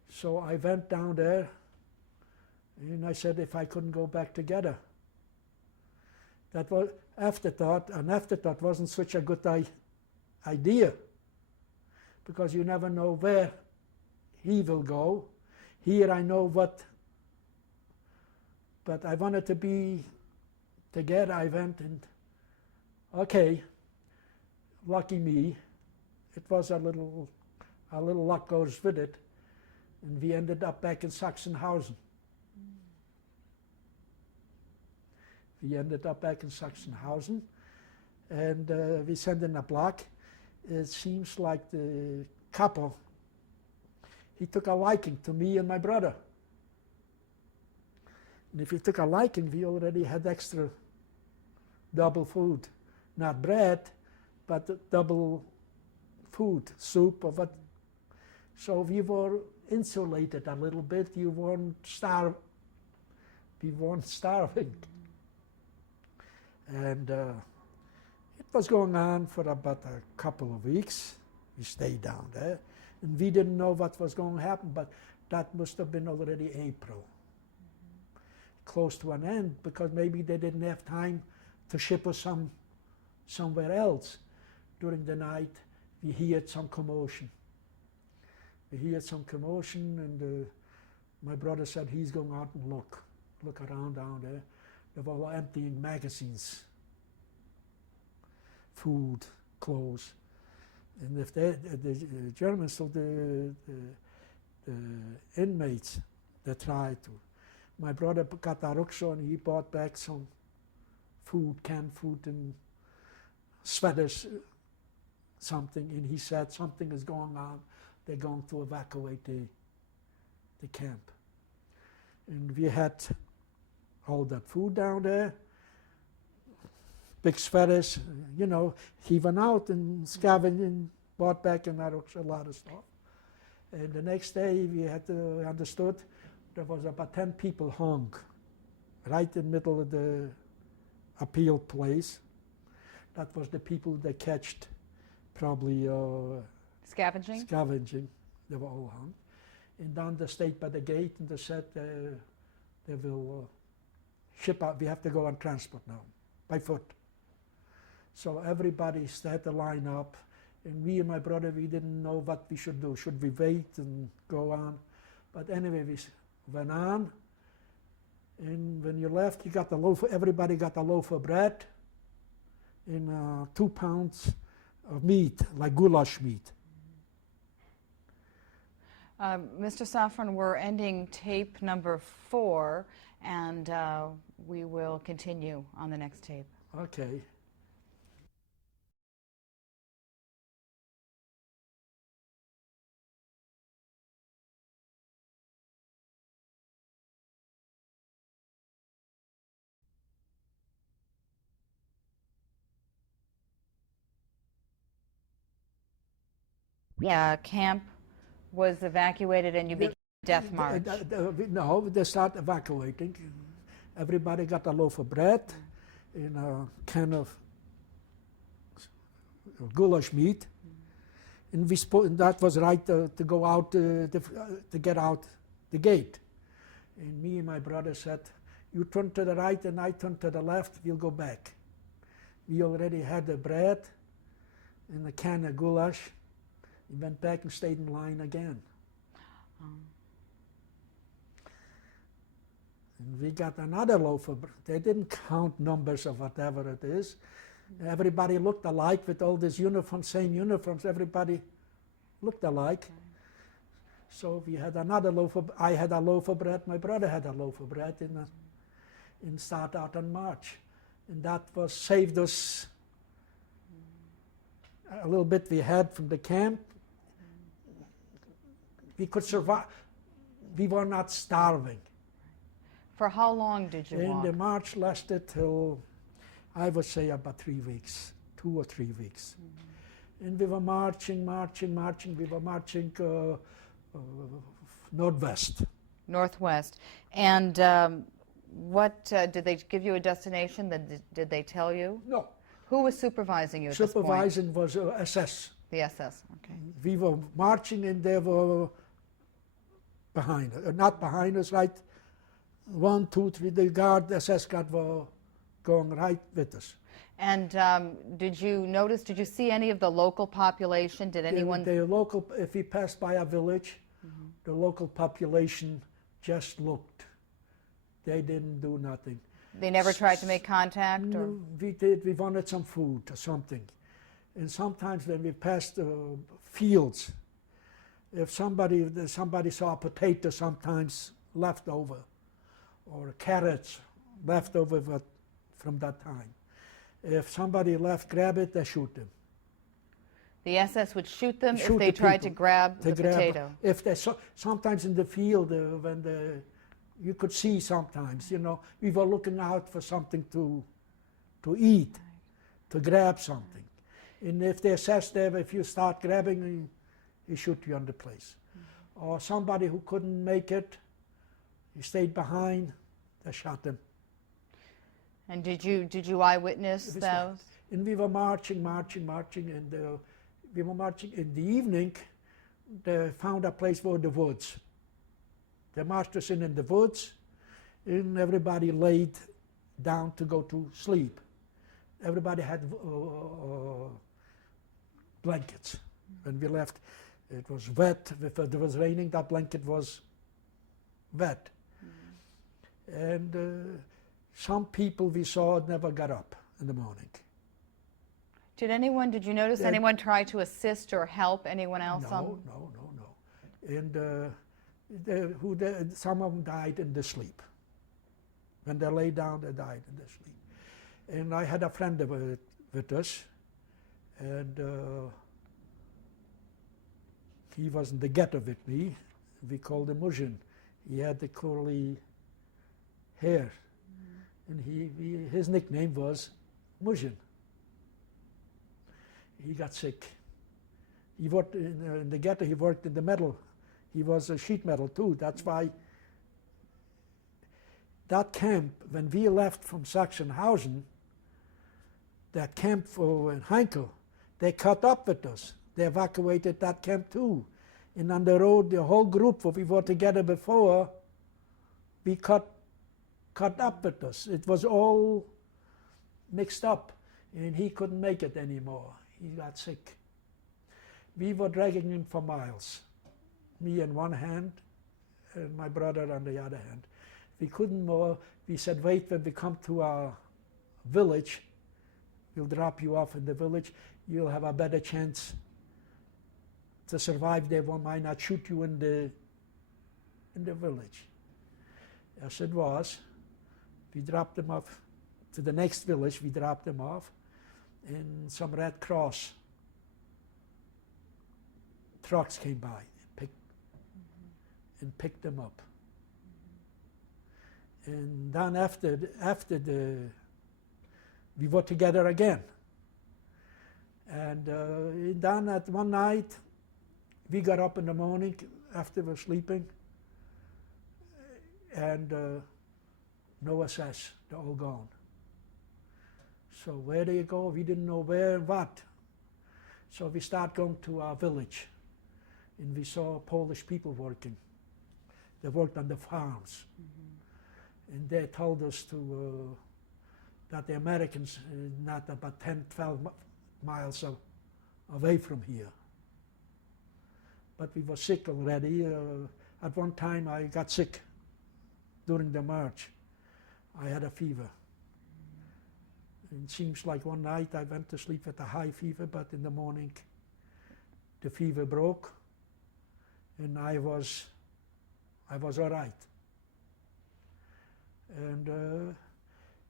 So I went down there, and I said if I couldn't go back together. that was afterthought. An afterthought wasn't such a good idea, because you never know where he will go. Here I know what, but I wanted to be together. I went, and okay, lucky me, it was a little luck goes with it, and we ended up back in Sachsenhausen. We ended up back in Sachsenhausen, and we sent in a block. It seems like the couple, he took a liking to me and my brother. And if he took a liking, we already had extra double food. Not bread, but double food, soup or what. So we were insulated a little bit. We weren't starving. And it was going on for about a couple of weeks. We stayed down there. And we didn't know what was going to happen, but that must have been already April. Close to an end, because maybe they didn't have time to ship us somewhere else. During the night, we heard some commotion. And my brother said he's going out and look around down there. They were all emptying magazines, food, clothes. And if the Germans, so the inmates, they tried to. My brother got a rucksack and he bought back some food, canned food and sweaters, something, and he said something is going on. They're going to evacuate the camp. And we had all that food down there, big sweaters, you know. He went out and scavenged and bought back and a lot of stuff. And the next day we had understood there was about 10 people hung right in the middle of the appeal place. That was the people that catched probably Scavenging? Scavenging. They were all hung. And down they stayed by the gate and they said they will ship out. We have to go on transport now, by foot. So everybody had to line up. And me and my brother, we didn't know what we should do. Should we wait and go on? But anyway, we went on. And when you left, you got the loaf. Everybody got a loaf of bread and 2 pounds of meat, like goulash meat. Mr. Szafran, we're ending tape number 4, and we will continue on the next tape. Okay. Camp was evacuated and you began a death march. No, they started evacuating. Everybody got a loaf of bread and a can of goulash meat. And and that was right to go out, to get out the gate. And me and my brother said, you turn to the right and I turn to the left, we'll go back. We already had the bread and a can of goulash. We went back and stayed in line again. And we got another loaf of bread. They didn't count numbers of whatever it is. Everybody looked alike with all these uniforms, same uniforms. Everybody looked alike. So we had another loaf of, I had a loaf of bread, my brother had a loaf of bread, and start out on march. And that was saved us a little bit we had from the camp. We could survive. We were not starving. For how long did you walk? And the march lasted till, I would say, about 3 weeks, 2 or 3 weeks. And we were marching. We were marching northwest. Northwest. And what, did they give you a destination? Did they tell you? No. Who was supervising you at this point? Supervising was SS. The SS, okay. We were marching and they were behind us, not behind us, right? 1, 2, 3, the SS guard were going right with us. And did you see any of the local population? Did anyone? The local, if we passed by a village, the local population just looked. They didn't do nothing. They never tried to make contact? Or? No, we did. We wanted some food or something. And sometimes when we passed fields, if somebody saw a potato sometimes left over, or carrots left over from that time. If somebody left, grab it, they shoot them. The SS would shoot them Shoot if they the tried to people. grab the potato. If they sometimes in the field you could see sometimes, we were looking out for something to eat, to grab something. And if they assess there, if you start grabbing, he shoot you on the place. Or somebody who couldn't make it, he stayed behind, they shot them. And did you eyewitness those? And we were marching, and we were marching in the evening. They found a place for the woods. They marched us in the woods, and everybody laid down to go to sleep. Everybody had blankets. When we left, it was wet. If it was raining, that blanket was wet. And some people we saw never got up in the morning. Did you notice anyone try to assist or help anyone else? No. And some of them died in their sleep. When they lay down, they died in their sleep. And I had a friend with us, and he was in the ghetto with me. We called him Muzhin. He had the curly hair, and his nickname was Muzhin. He got sick. He worked in the ghetto. He worked in the metal. He was a sheet metal too. That's why that camp, when we left from Sachsenhausen, that camp in Heinkel, they caught up with us. They evacuated that camp too. And on the road, the whole group, we were together before, we caught up with us. It was all mixed up, and he couldn't make it anymore. He got sick. We were dragging him for miles, me in one hand and my brother on the other hand. We couldn't more. We said, wait, when we come to our village, we'll drop you off in the village. You'll have a better chance to survive there. One might not shoot you in the village. As it was, we dropped them off to the next village. We dropped them off, and some Red Cross trucks came by and picked them up. And then after we were together again. And then at one night, we got up in the morning after we were sleeping, and no SS, they're all gone. So where do you go? We didn't know where and what. So we started going to our village, and we saw Polish people working. They worked on the farms. And they told us that the Americans not about 10, 12 miles away from here. But we were sick already. At one time I got sick during the march. I had a fever. It seems like one night I went to sleep with a high fever, but in the morning the fever broke, and I was all right. And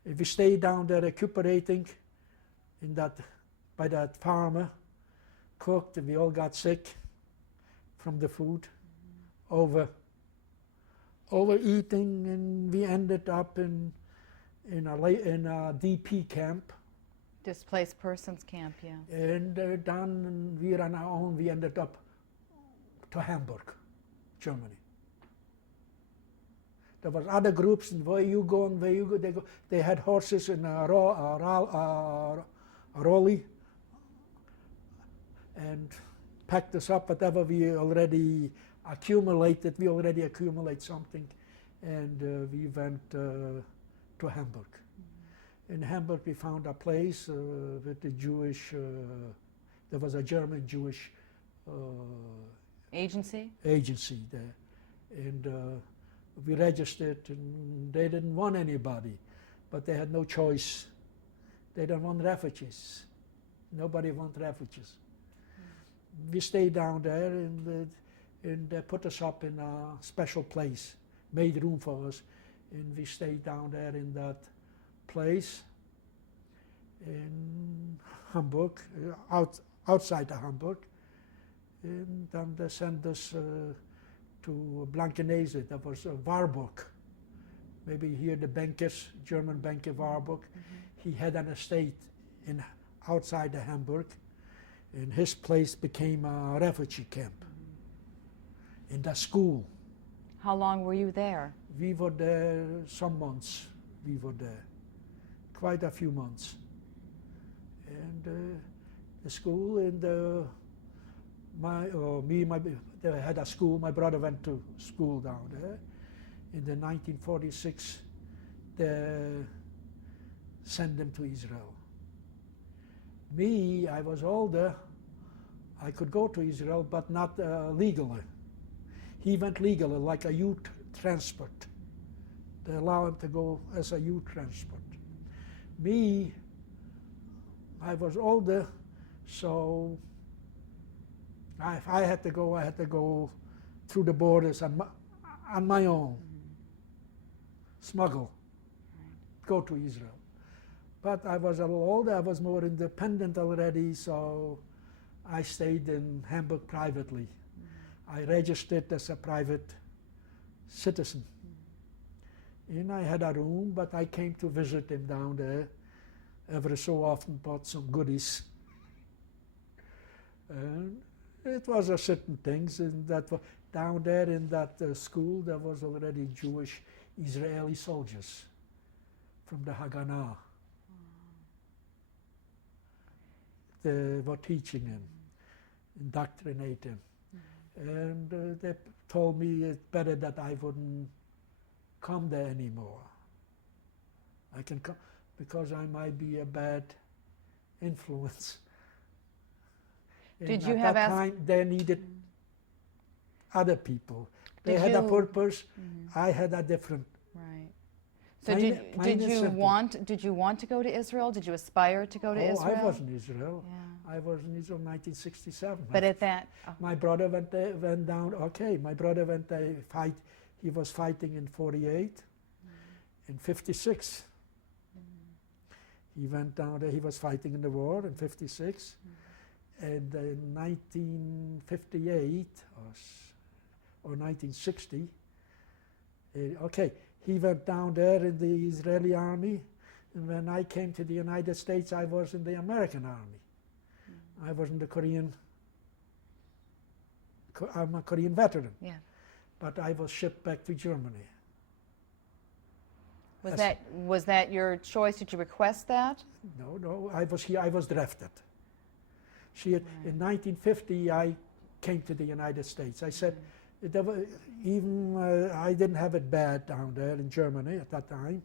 if we stayed down there recuperating by that farmer, cooked, and we all got sick from the food, overeating, and we ended up in a DP camp. Displaced persons camp, yeah. And then we were on our own. We ended up to Hamburg, Germany. There was other groups, and where you go and where you go. They had horses in a rolly, and packed us up whatever we already accumulated. We already accumulate something, and we went to Hamburg. In Hamburg, we found a place with the Jewish, there was a German Jewish Agency? agency there. And we registered, and they didn't want anybody, but they had no choice. They don't want refugees. Nobody wants refugees. We stayed down there, and they put us up in a special place, made room for us, and we stayed down there in that place in Hamburg, outside of Hamburg. And then they sent us to Blankenese, that was Warburg. Maybe you hear the bankers, German banker Warburg. He had an estate outside of Hamburg, and his place became a refugee camp in the school. How long were you there? We were there some months. We were there, quite a few months. And the school, and they had a school. My brother went to school down there. In the 1946, they sent them to Israel. Me, I was older. I could go to Israel, but not legally. He went legally, like a youth transport. They allow him to go as a youth transport. Me, I was older, so if I had to go, I had to go through the borders on my own. Smuggle, go to Israel. But I was a little older, I was more independent already, so I stayed in Hamburg privately. I registered as a private citizen. And I had a room, but I came to visit him down there every so often, bought some goodies. And it was a certain things, and that down there in that school there was already Jewish Israeli soldiers from the Haganah. They were teaching him, indoctrinating him. And they told me it's better that I wouldn't come there anymore. I can come because I might be a bad influence. Did and you at have that time they needed other people. They had a purpose. I had a different. Right. So did you want to go to Israel? Did you aspire to go to Israel? I was in Israel. Yeah. I was in Israel in 1967. But at that, my brother went down. Okay, my brother went there fight. He was fighting in 48, in 56. He went down there. He was fighting in the war in 56, and in 1958 or 1960. Okay, he went down there in the Israeli army, and when I came to the United States, I was in the American army. I was in the Korean. I'm a Korean veteran. Yeah. But I was shipped back to Germany. Was that your choice? Did you request that? No. I was here. I was drafted. In 1950, I came to the United States. I said, I didn't have it bad down there in Germany at that time,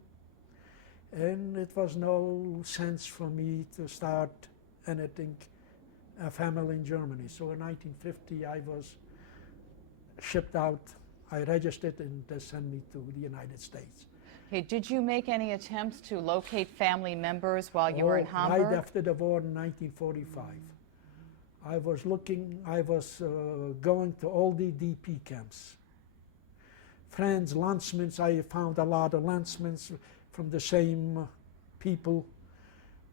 and it was no sense for me to start anything, a family in Germany. So in 1950, I was shipped out. I registered, and they sent me to the United States. Okay, did you make any attempts to locate family members while you were in Hamburg? Right after the war in 1945. I was going to all the DP camps. Friends, Landsmen, I found a lot of Landsmen from the same people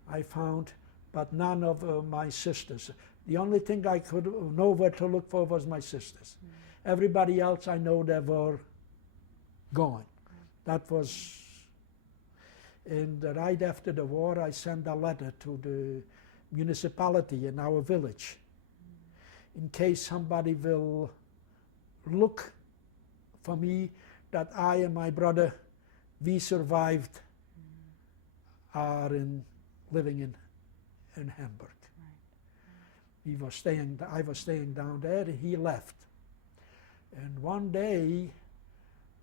I found, but none of my sisters. The only thing I could know where to look for was my sisters. Everybody else I know they were gone. That was, and right after the war I sent a letter to the municipality in our village in case somebody will look for me, that I and my brother, we survived, are living in Hamburg. Right. I was staying down there, and he left. And one day,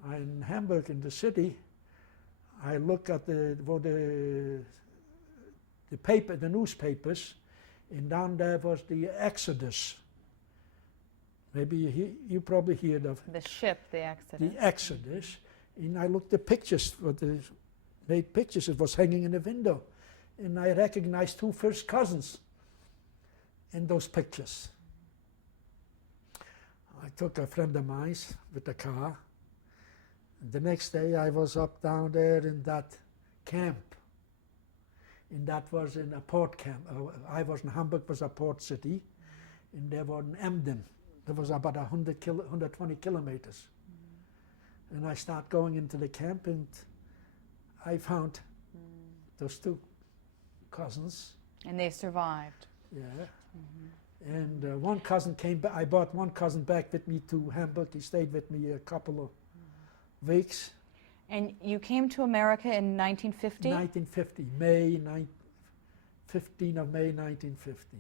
in Hamburg, in the city, I look at the newspapers, and down there was the Exodus. Maybe you probably heard of The ship, the Exodus. the Exodus. And I looked at pictures, made pictures. It was hanging in the window, and I recognized two first cousins in those pictures. I took a friend of mine with the car. And the next day I was up down there in that camp. And that was in a port camp. I was in Hamburg, was a port city. And they were in Emden. There was about 120 kilometers. And I start going into the camp, and I found those two cousins. And they survived. Yeah. And one cousin came back. I brought one cousin back with me to Hamburg. He stayed with me a couple of weeks. And you came to America in 1950? 1950, 15 of May 1950.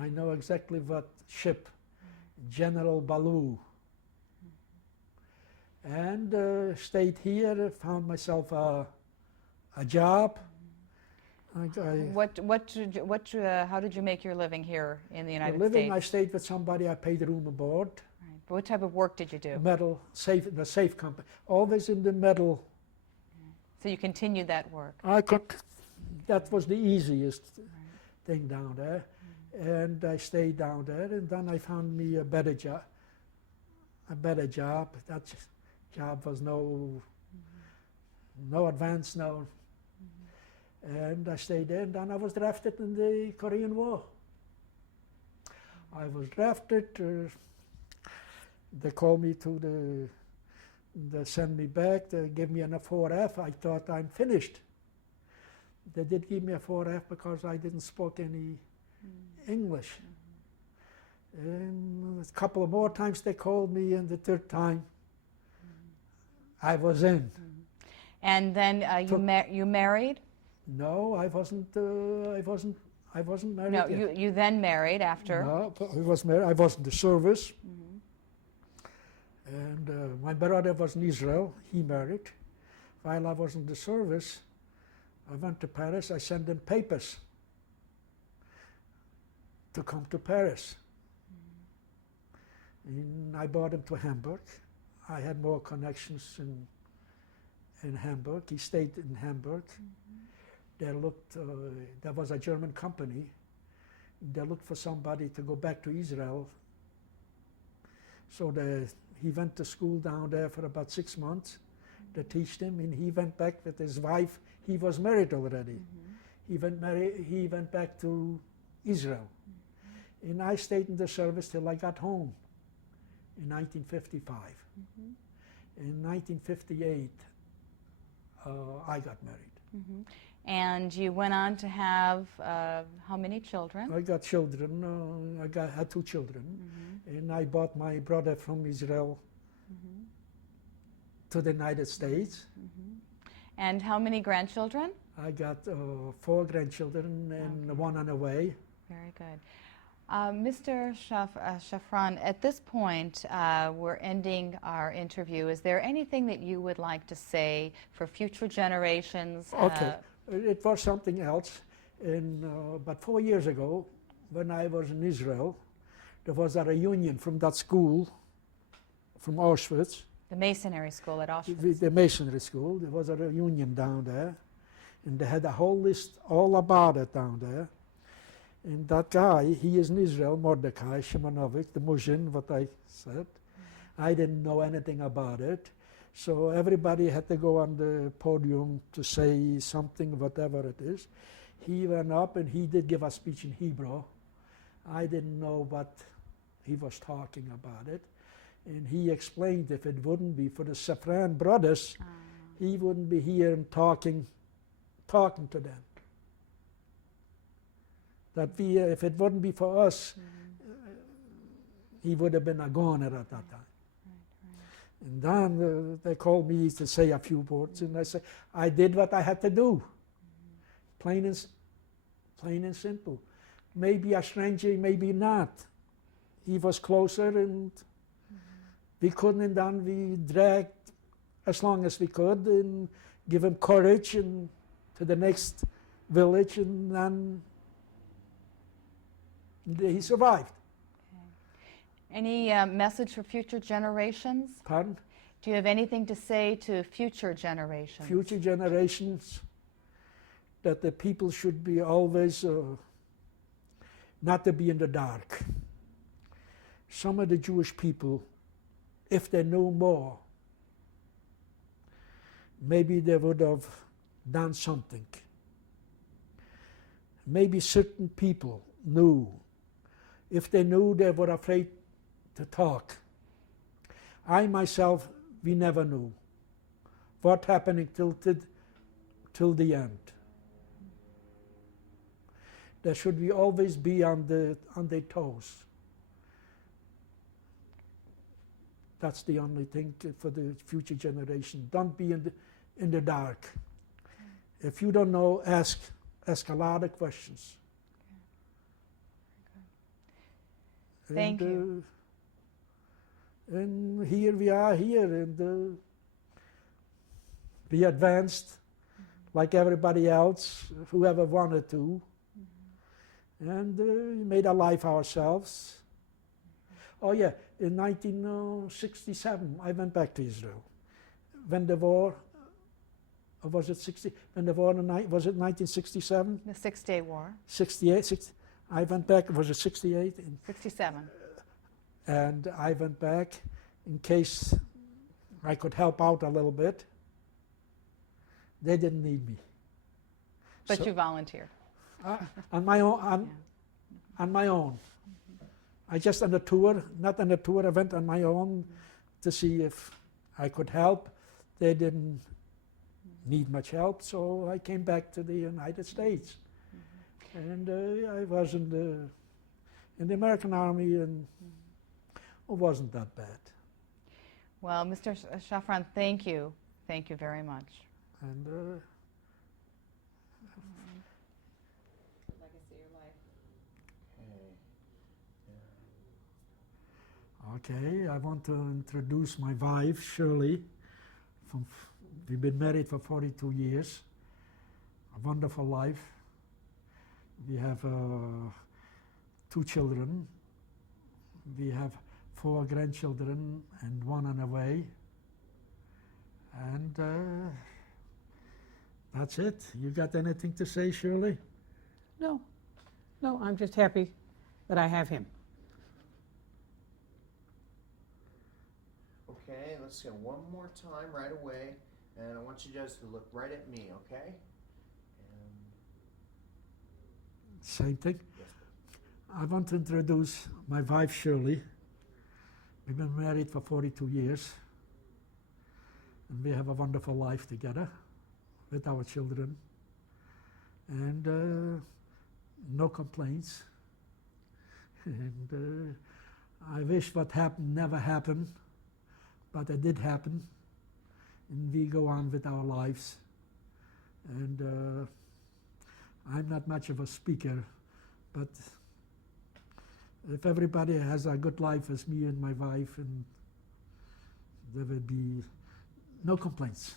I know exactly what ship, General Baloo. And stayed here, found myself a job. How did you make your living here in the United living, States? I stayed with somebody. I paid room and board. Right. What type of work did you do? Metal, the safe company. Always in the metal. So you continued that work? That was the easiest thing down there. And I stayed down there, and then I found me a better job. That job was no advance, no. And I stayed there, and then I was drafted in the Korean War. I was drafted. They called me they sent me back. They gave me a 4F. I thought I'm finished. They did give me a 4F because I didn't speak any English. And a couple of more times they called me, and the third time I was in. And then you married? No, I wasn't married. No, yet. you then married after? No, I was married. I was in the service. And my brother was in Israel. He married. While I was in the service, I went to Paris. I sent them papers to come to Paris. And I brought him to Hamburg. I had more connections in Hamburg. He stayed in Hamburg. There was a German company. They looked for somebody to go back to Israel. So he went to school down there for about 6 months. They taught him, and he went back with his wife. He was married already. He went back to Israel. And I stayed in the service till I got home in 1955. In 1958, I got married. And you went on to have how many children? I got children. I had 2 children. And I brought my brother from Israel to the United States. And how many grandchildren? I got 4 grandchildren and 1 on the way. Very good. Mr. Szafran, at this point, we're ending our interview. Is there anything that you would like to say for future generations? Okay. It was something else. But 4 years ago, when I was in Israel, there was a reunion from that school, from Auschwitz. The masonry school at Auschwitz. The masonry school. There was a reunion down there. And they had a whole list all about it down there. And that guy, he is in Israel, Mordecai Shimonovich, the Muzhin, what I said. I didn't know anything about it. So everybody had to go on the podium to say something, whatever it is. He went up and he did give a speech in Hebrew. I didn't know what he was talking about it. And he explained if it wouldn't be for the Szafran brothers, he wouldn't be here and talking to them. That if it wouldn't be for us, he would have been a goner at that time. And then they called me to say a few words, and I said, I did what I had to do. Plain and simple. Maybe a stranger, maybe not. He was closer, and we couldn't, and then we dragged as long as we could, and give him courage and to the next village, and then he survived. Any message for future generations? Pardon? Do you have anything to say to future generations? Future generations, that the people should be always not to be in the dark. Some of the Jewish people, if they knew more, maybe they would have done something. Maybe certain people knew. If they knew, they were afraid to talk. I myself, we never knew what happening till the end. There should we always be on their toes. That's the only thing for the future generation. Don't be in the dark. If you don't know, ask a lot of questions. Thank you. And here we are here, and we advanced like everybody else, whoever wanted to, and we made our life ourselves. Oh yeah, in 1967, I went back to Israel. When the war, or was it 60? When the war, was it 1967? The Six-Day War. 68, I went back, was it 68? 67. And I went back in case I could help out a little bit. They didn't need me. But So- you volunteered. On my own, on my own. I just on a tour, not on a tour, I went on my own to see if I could help. They didn't need much help, so I came back to the United States. And I was in the American Army, and it wasn't that bad. Well, Mr. Szafran, thank you. Thank you very much. And Legacy of life. okay, I want to introduce my wife, Shirley. We've been married for 42 years. A wonderful life. We have 2 children. We have 4 grandchildren and 1 on the way. And that's it. You got anything to say, Shirley? No, I'm just happy that I have him. Okay, let's go one more time right away. And I want you guys to look right at me, okay? And Same thing. yes, I want to introduce my wife, Shirley. We've been married for 42 years. And we have a wonderful life together with our children. And no complaints. And I wish what happened never happened, but it did happen. And we go on with our lives. And I'm not much of a speaker, but if everybody has a good life as me and my wife, and there will be no complaints.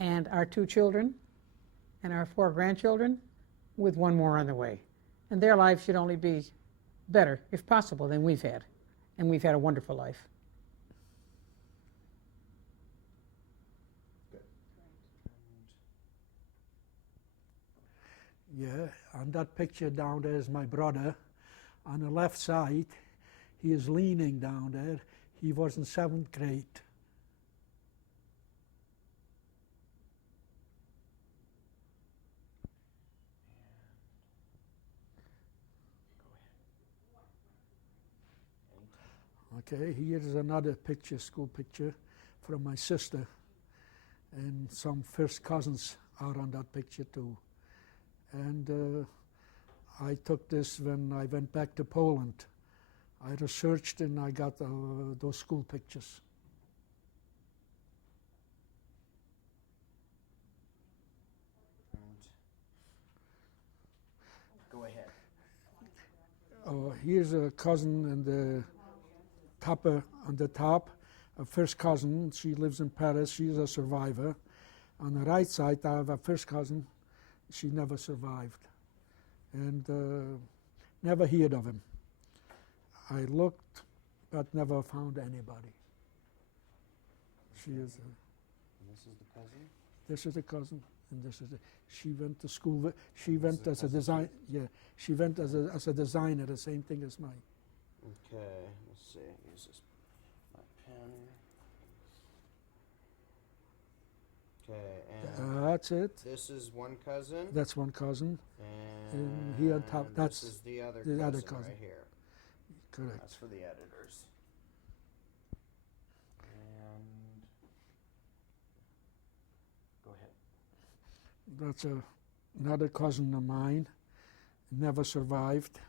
And our 2 children and our 4 grandchildren, with 1 more on the way. And their lives should only be better, if possible, than we've had. And we've had a wonderful life. Yeah, on that picture down there is my brother. On the left side, he is leaning down there. He was in 7th grade. Okay, here is another picture, school picture, from my sister. And some first cousins are on that picture too. And I took this when I went back to Poland. I researched and I got those school pictures. go ahead. Here's a cousin in the topper on the top. a first cousin. She lives in Paris. She's a survivor. On the right side, I have a first cousin. She never survived, and never heard of him. I looked, but never found anybody. She is. And this is the cousin? This is a cousin, and this is. She went to school. She went the as a cousin design. Yeah, she went as a designer. The same thing as mine. Okay, let's see. Use this my pen. Okay, and That's it. this is one cousin. That's one cousin. And here on top, that's this is the other the cousin, other cousin. right here. Correct. That's for the editors. And go ahead. That's another cousin of mine. Never survived.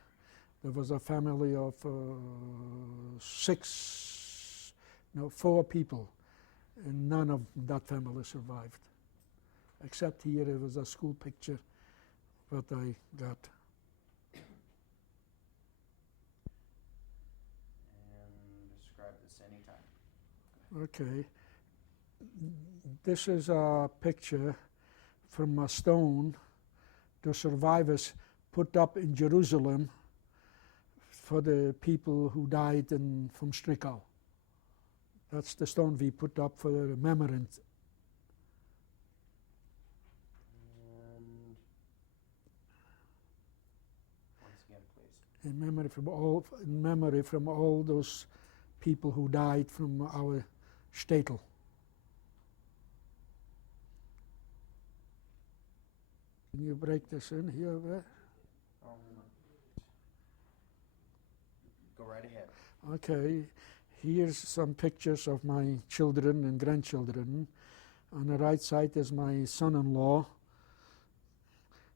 There was a family of 4 people, and none of that family survived. Except here, it was a school picture that I got. And describe this anytime. Okay. This is a picture from a stone the survivors put up in Jerusalem for the people who died from Strickau. That's the stone we put up for the remembrance. And once again, please. In memory from all those people who died from our shtetl. Can you break this in here? Go right ahead. Okay, here's some pictures of my children and grandchildren. On the right side is my son-in-law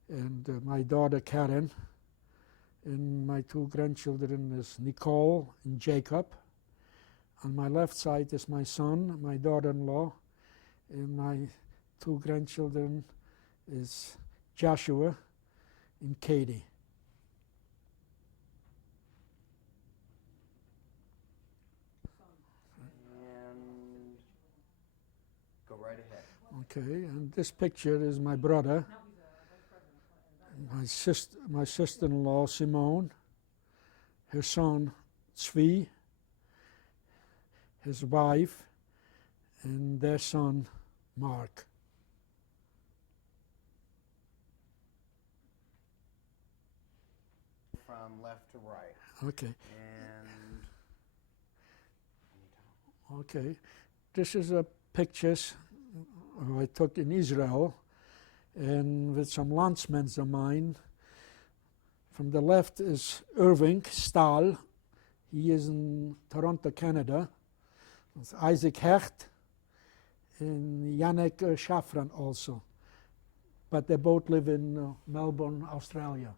and my daughter Karen. And my 2 grandchildren is Nicole and Jacob. On my left side is my son, my daughter-in-law, and my 2 grandchildren is Joshua and Katie. And go right ahead. Okay, and this picture is my brother, my sister-in-law Simone, her son Zvi, his wife, and their son Mark. From left to right. Okay, And okay. This is a pictures I took in Israel, and with some landsmen of mine. From the left is Irving Stahl. He is in Toronto, Canada. It's Isaac Hecht and Yannick Szafran also. But they both live in Melbourne, Australia.